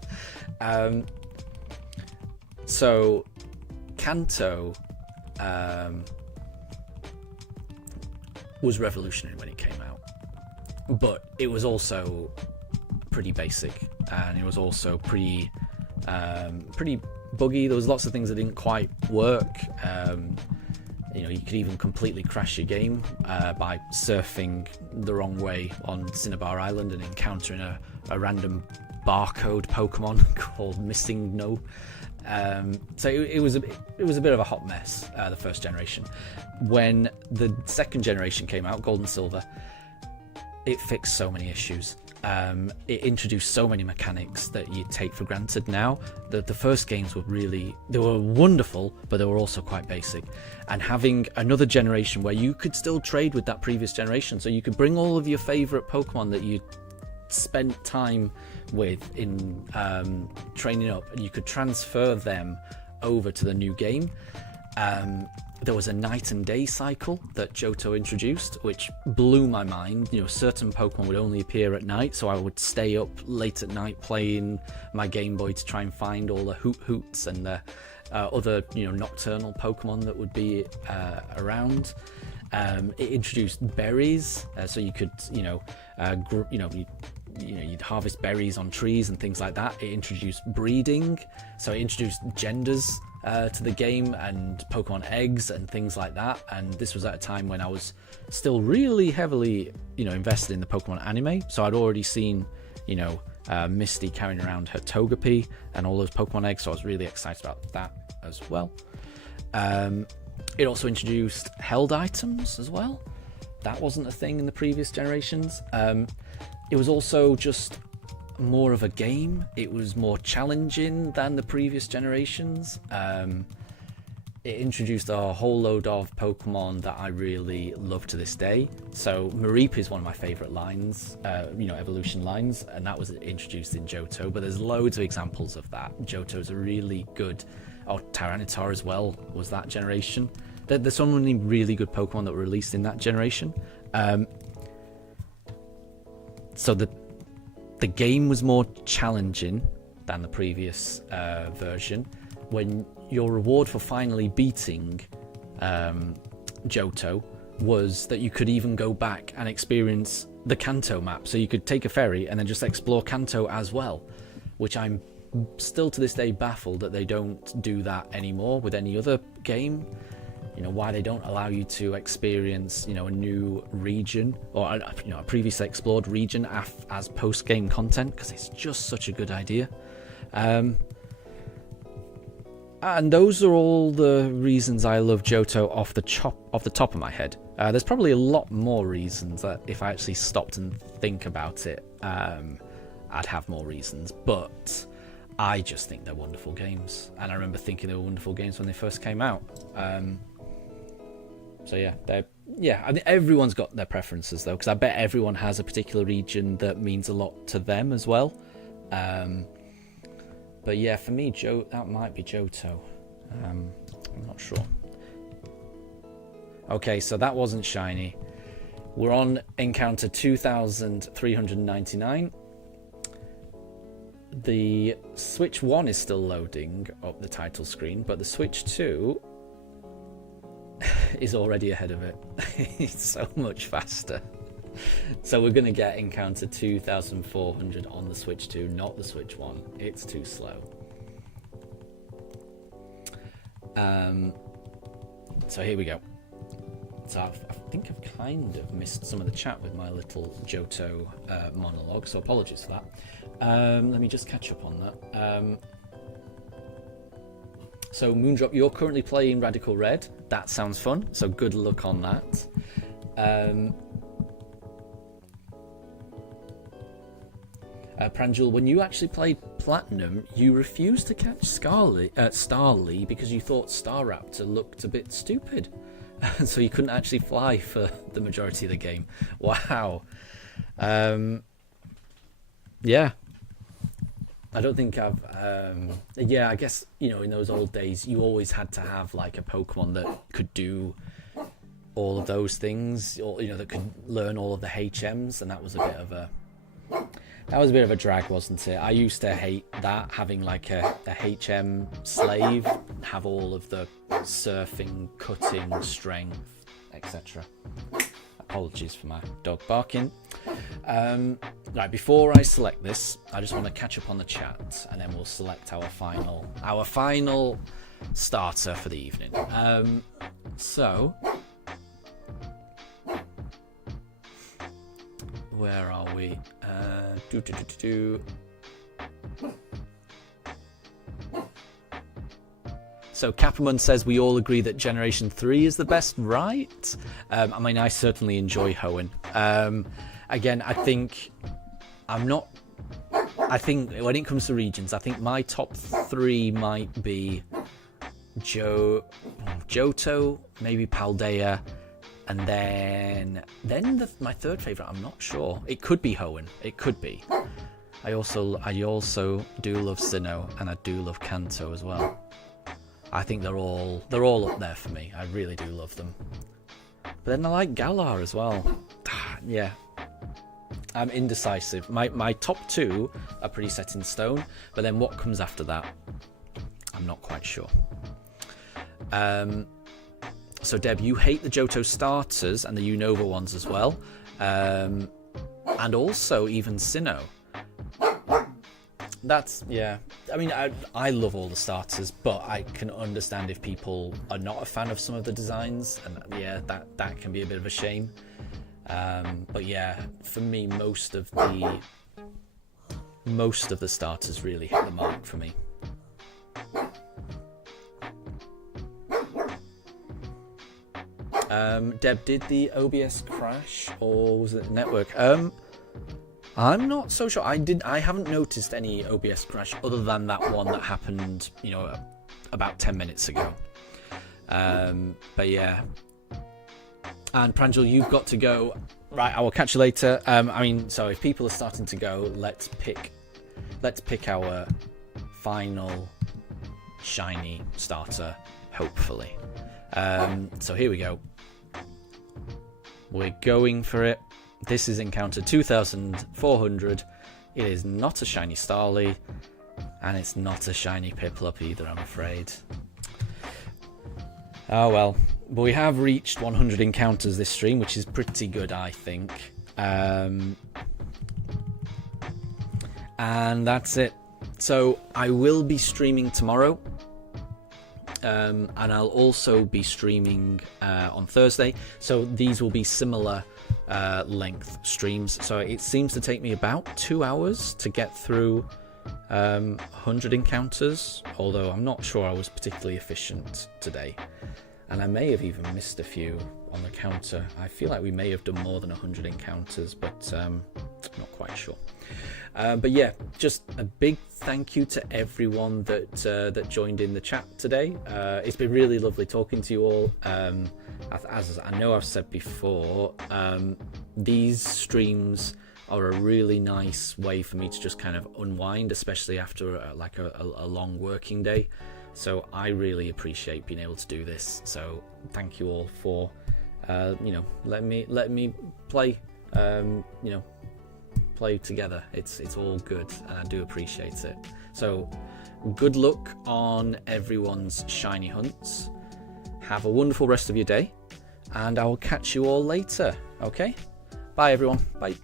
So Kanto was revolutionary when it came out, but it was also pretty basic, and it was also pretty buggy. There was lots of things that didn't quite work. You know, you could even completely crash your game by surfing the wrong way on Cinnabar Island and encountering a random barcode Pokemon called Missing No. So it was a bit of a hot mess, the first generation. When the second generation came out, Gold and Silver, it fixed so many issues. It introduced so many mechanics that you take for granted now. The first games were they were wonderful, but they were also quite basic. And having another generation where you could still trade with that previous generation, so you could bring all of your favourite Pokemon that you spent time with in training up, and you could transfer them over to the new game. There was a night and day cycle that Johto introduced, which blew my mind. You know, certain Pokemon would only appear at night, so I would stay up late at night playing my Game Boy to try and find all the Hoots and the other, you know, nocturnal Pokemon that would be around. It introduced berries, so you could, you'd harvest berries on trees and things like that. It introduced breeding, so it introduced genders to the game, and Pokemon eggs and things like that. And this was at a time when I was still really heavily, invested in the Pokemon anime. So I'd already seen, Misty carrying around her Togepi and all those Pokemon eggs. So I was really excited about that as well. It also introduced held items as well. That wasn't a thing in the previous generations. It was also just more of a game. It was more challenging than the previous generations. It introduced a whole load of Pokemon that I really love to this day. So Mareep is one of my favorite lines, evolution lines, and that was introduced in Johto, but there's loads of examples of that. Johto is a really good, Tyranitar as well was that generation. There's so many really good Pokemon that were released in that generation. So the game was more challenging than the previous version. When your reward for finally beating Johto was that you could even go back and experience the Kanto map. So you could take a ferry and then just explore Kanto as well, which I'm still to this day baffled that they don't do that anymore with any other game. Why they don't allow you to experience, a new region or, a previously explored region as post-game content, because it's just such a good idea. And those are all the reasons I love Johto off the top of my head. There's probably a lot more reasons that if I actually stopped and think about it, I'd have more reasons. But I just think they're wonderful games. And I remember thinking they were wonderful games when they first came out. So yeah, I think everyone's got their preferences though, because I bet everyone has a particular region that means a lot to them as well. But yeah, for me, that might be Johto. I'm not sure. Okay, so that wasn't shiny. We're on encounter 2,399. The Switch 1 is still loading up the title screen, but the Switch 2 is already ahead of it. It's so much faster. So we're going to get encounter 2,400 on the Switch 2, not the Switch 1. It's too slow. So here we go. So I think I've kind of missed some of the chat with my little Johto monologue, so apologies for that. Let me just catch up on that. So Moondrop, you're currently playing Radical Red. That sounds fun, so good luck on that. Pranjul, when you actually played Platinum, you refused to catch Starly because you thought Staraptor looked a bit stupid. So you couldn't actually fly for the majority of the game. Wow. Yeah. I don't think I've... yeah, I guess, you know, in those old days, you always had to have, like, a Pokemon that could do all of those things, or, you know, that could learn all of the HMs, and that was a bit of a... That was a bit of a drag, wasn't it? I used to hate that, having like a HM slave, have all of the surfing, cutting, strength, etc. Apologies for my dog barking. Right, before I select this, I just want to catch up on the chat, and then we'll select our final starter for the evening. So... where are we? So Kapperman says we all agree that Generation 3 is the best, right? I mean, I certainly enjoy Hoenn. Again, I think when it comes to regions, I think my top 3 might be Johto, maybe Paldea, and then my third favourite, I'm not sure. It could be Hoenn. It could be. I also do love Sinnoh, and I do love Kanto as well. I think they're all up there for me. I really do love them. But then I like Galar as well. Yeah. I'm indecisive. My top 2 are pretty set in stone, but then what comes after that, I'm not quite sure. So Deb, you hate the Johto starters and the Unova ones as well, and also even Sinnoh. That's, yeah. I mean, I love all the starters, but I can understand if people are not a fan of some of the designs, and yeah, that can be a bit of a shame. But yeah, for me, most of the starters really hit the mark for me. Deb, did the OBS crash, or was it the network? I'm not so sure. I haven't noticed any OBS crash other than that one that happened, you know, about 10 minutes ago. But yeah. And Pranjul, you've got to go. Right, I will catch you later. I mean, so if people are starting to go, let's pick our final shiny starter, hopefully. So here we go. We're going for it. This is encounter 2400. It is not a shiny Starly, and it's not a shiny Piplup either, I'm afraid. Oh well. But we have reached 100 encounters this stream, which is pretty good, I think. And that's it. So I will be streaming tomorrow. And I'll also be streaming on Thursday. So these will be similar length streams. So it seems to take me about 2 hours to get through 100 encounters. Although I'm not sure I was particularly efficient today. And I may have even missed a few on the counter. I feel like we may have done more than 100 encounters, but not quite sure. But yeah, just a big thank you to everyone that joined in the chat today. It's been really lovely talking to you all. As I know I've said before, these streams are a really nice way for me to just kind of unwind, especially after a long working day. So I really appreciate being able to do this. So thank you all for let me play play together. It's all good, and I do appreciate it. So good luck on everyone's shiny hunts. Have a wonderful rest of your day, and I will catch you all later. Okay, bye everyone. Bye.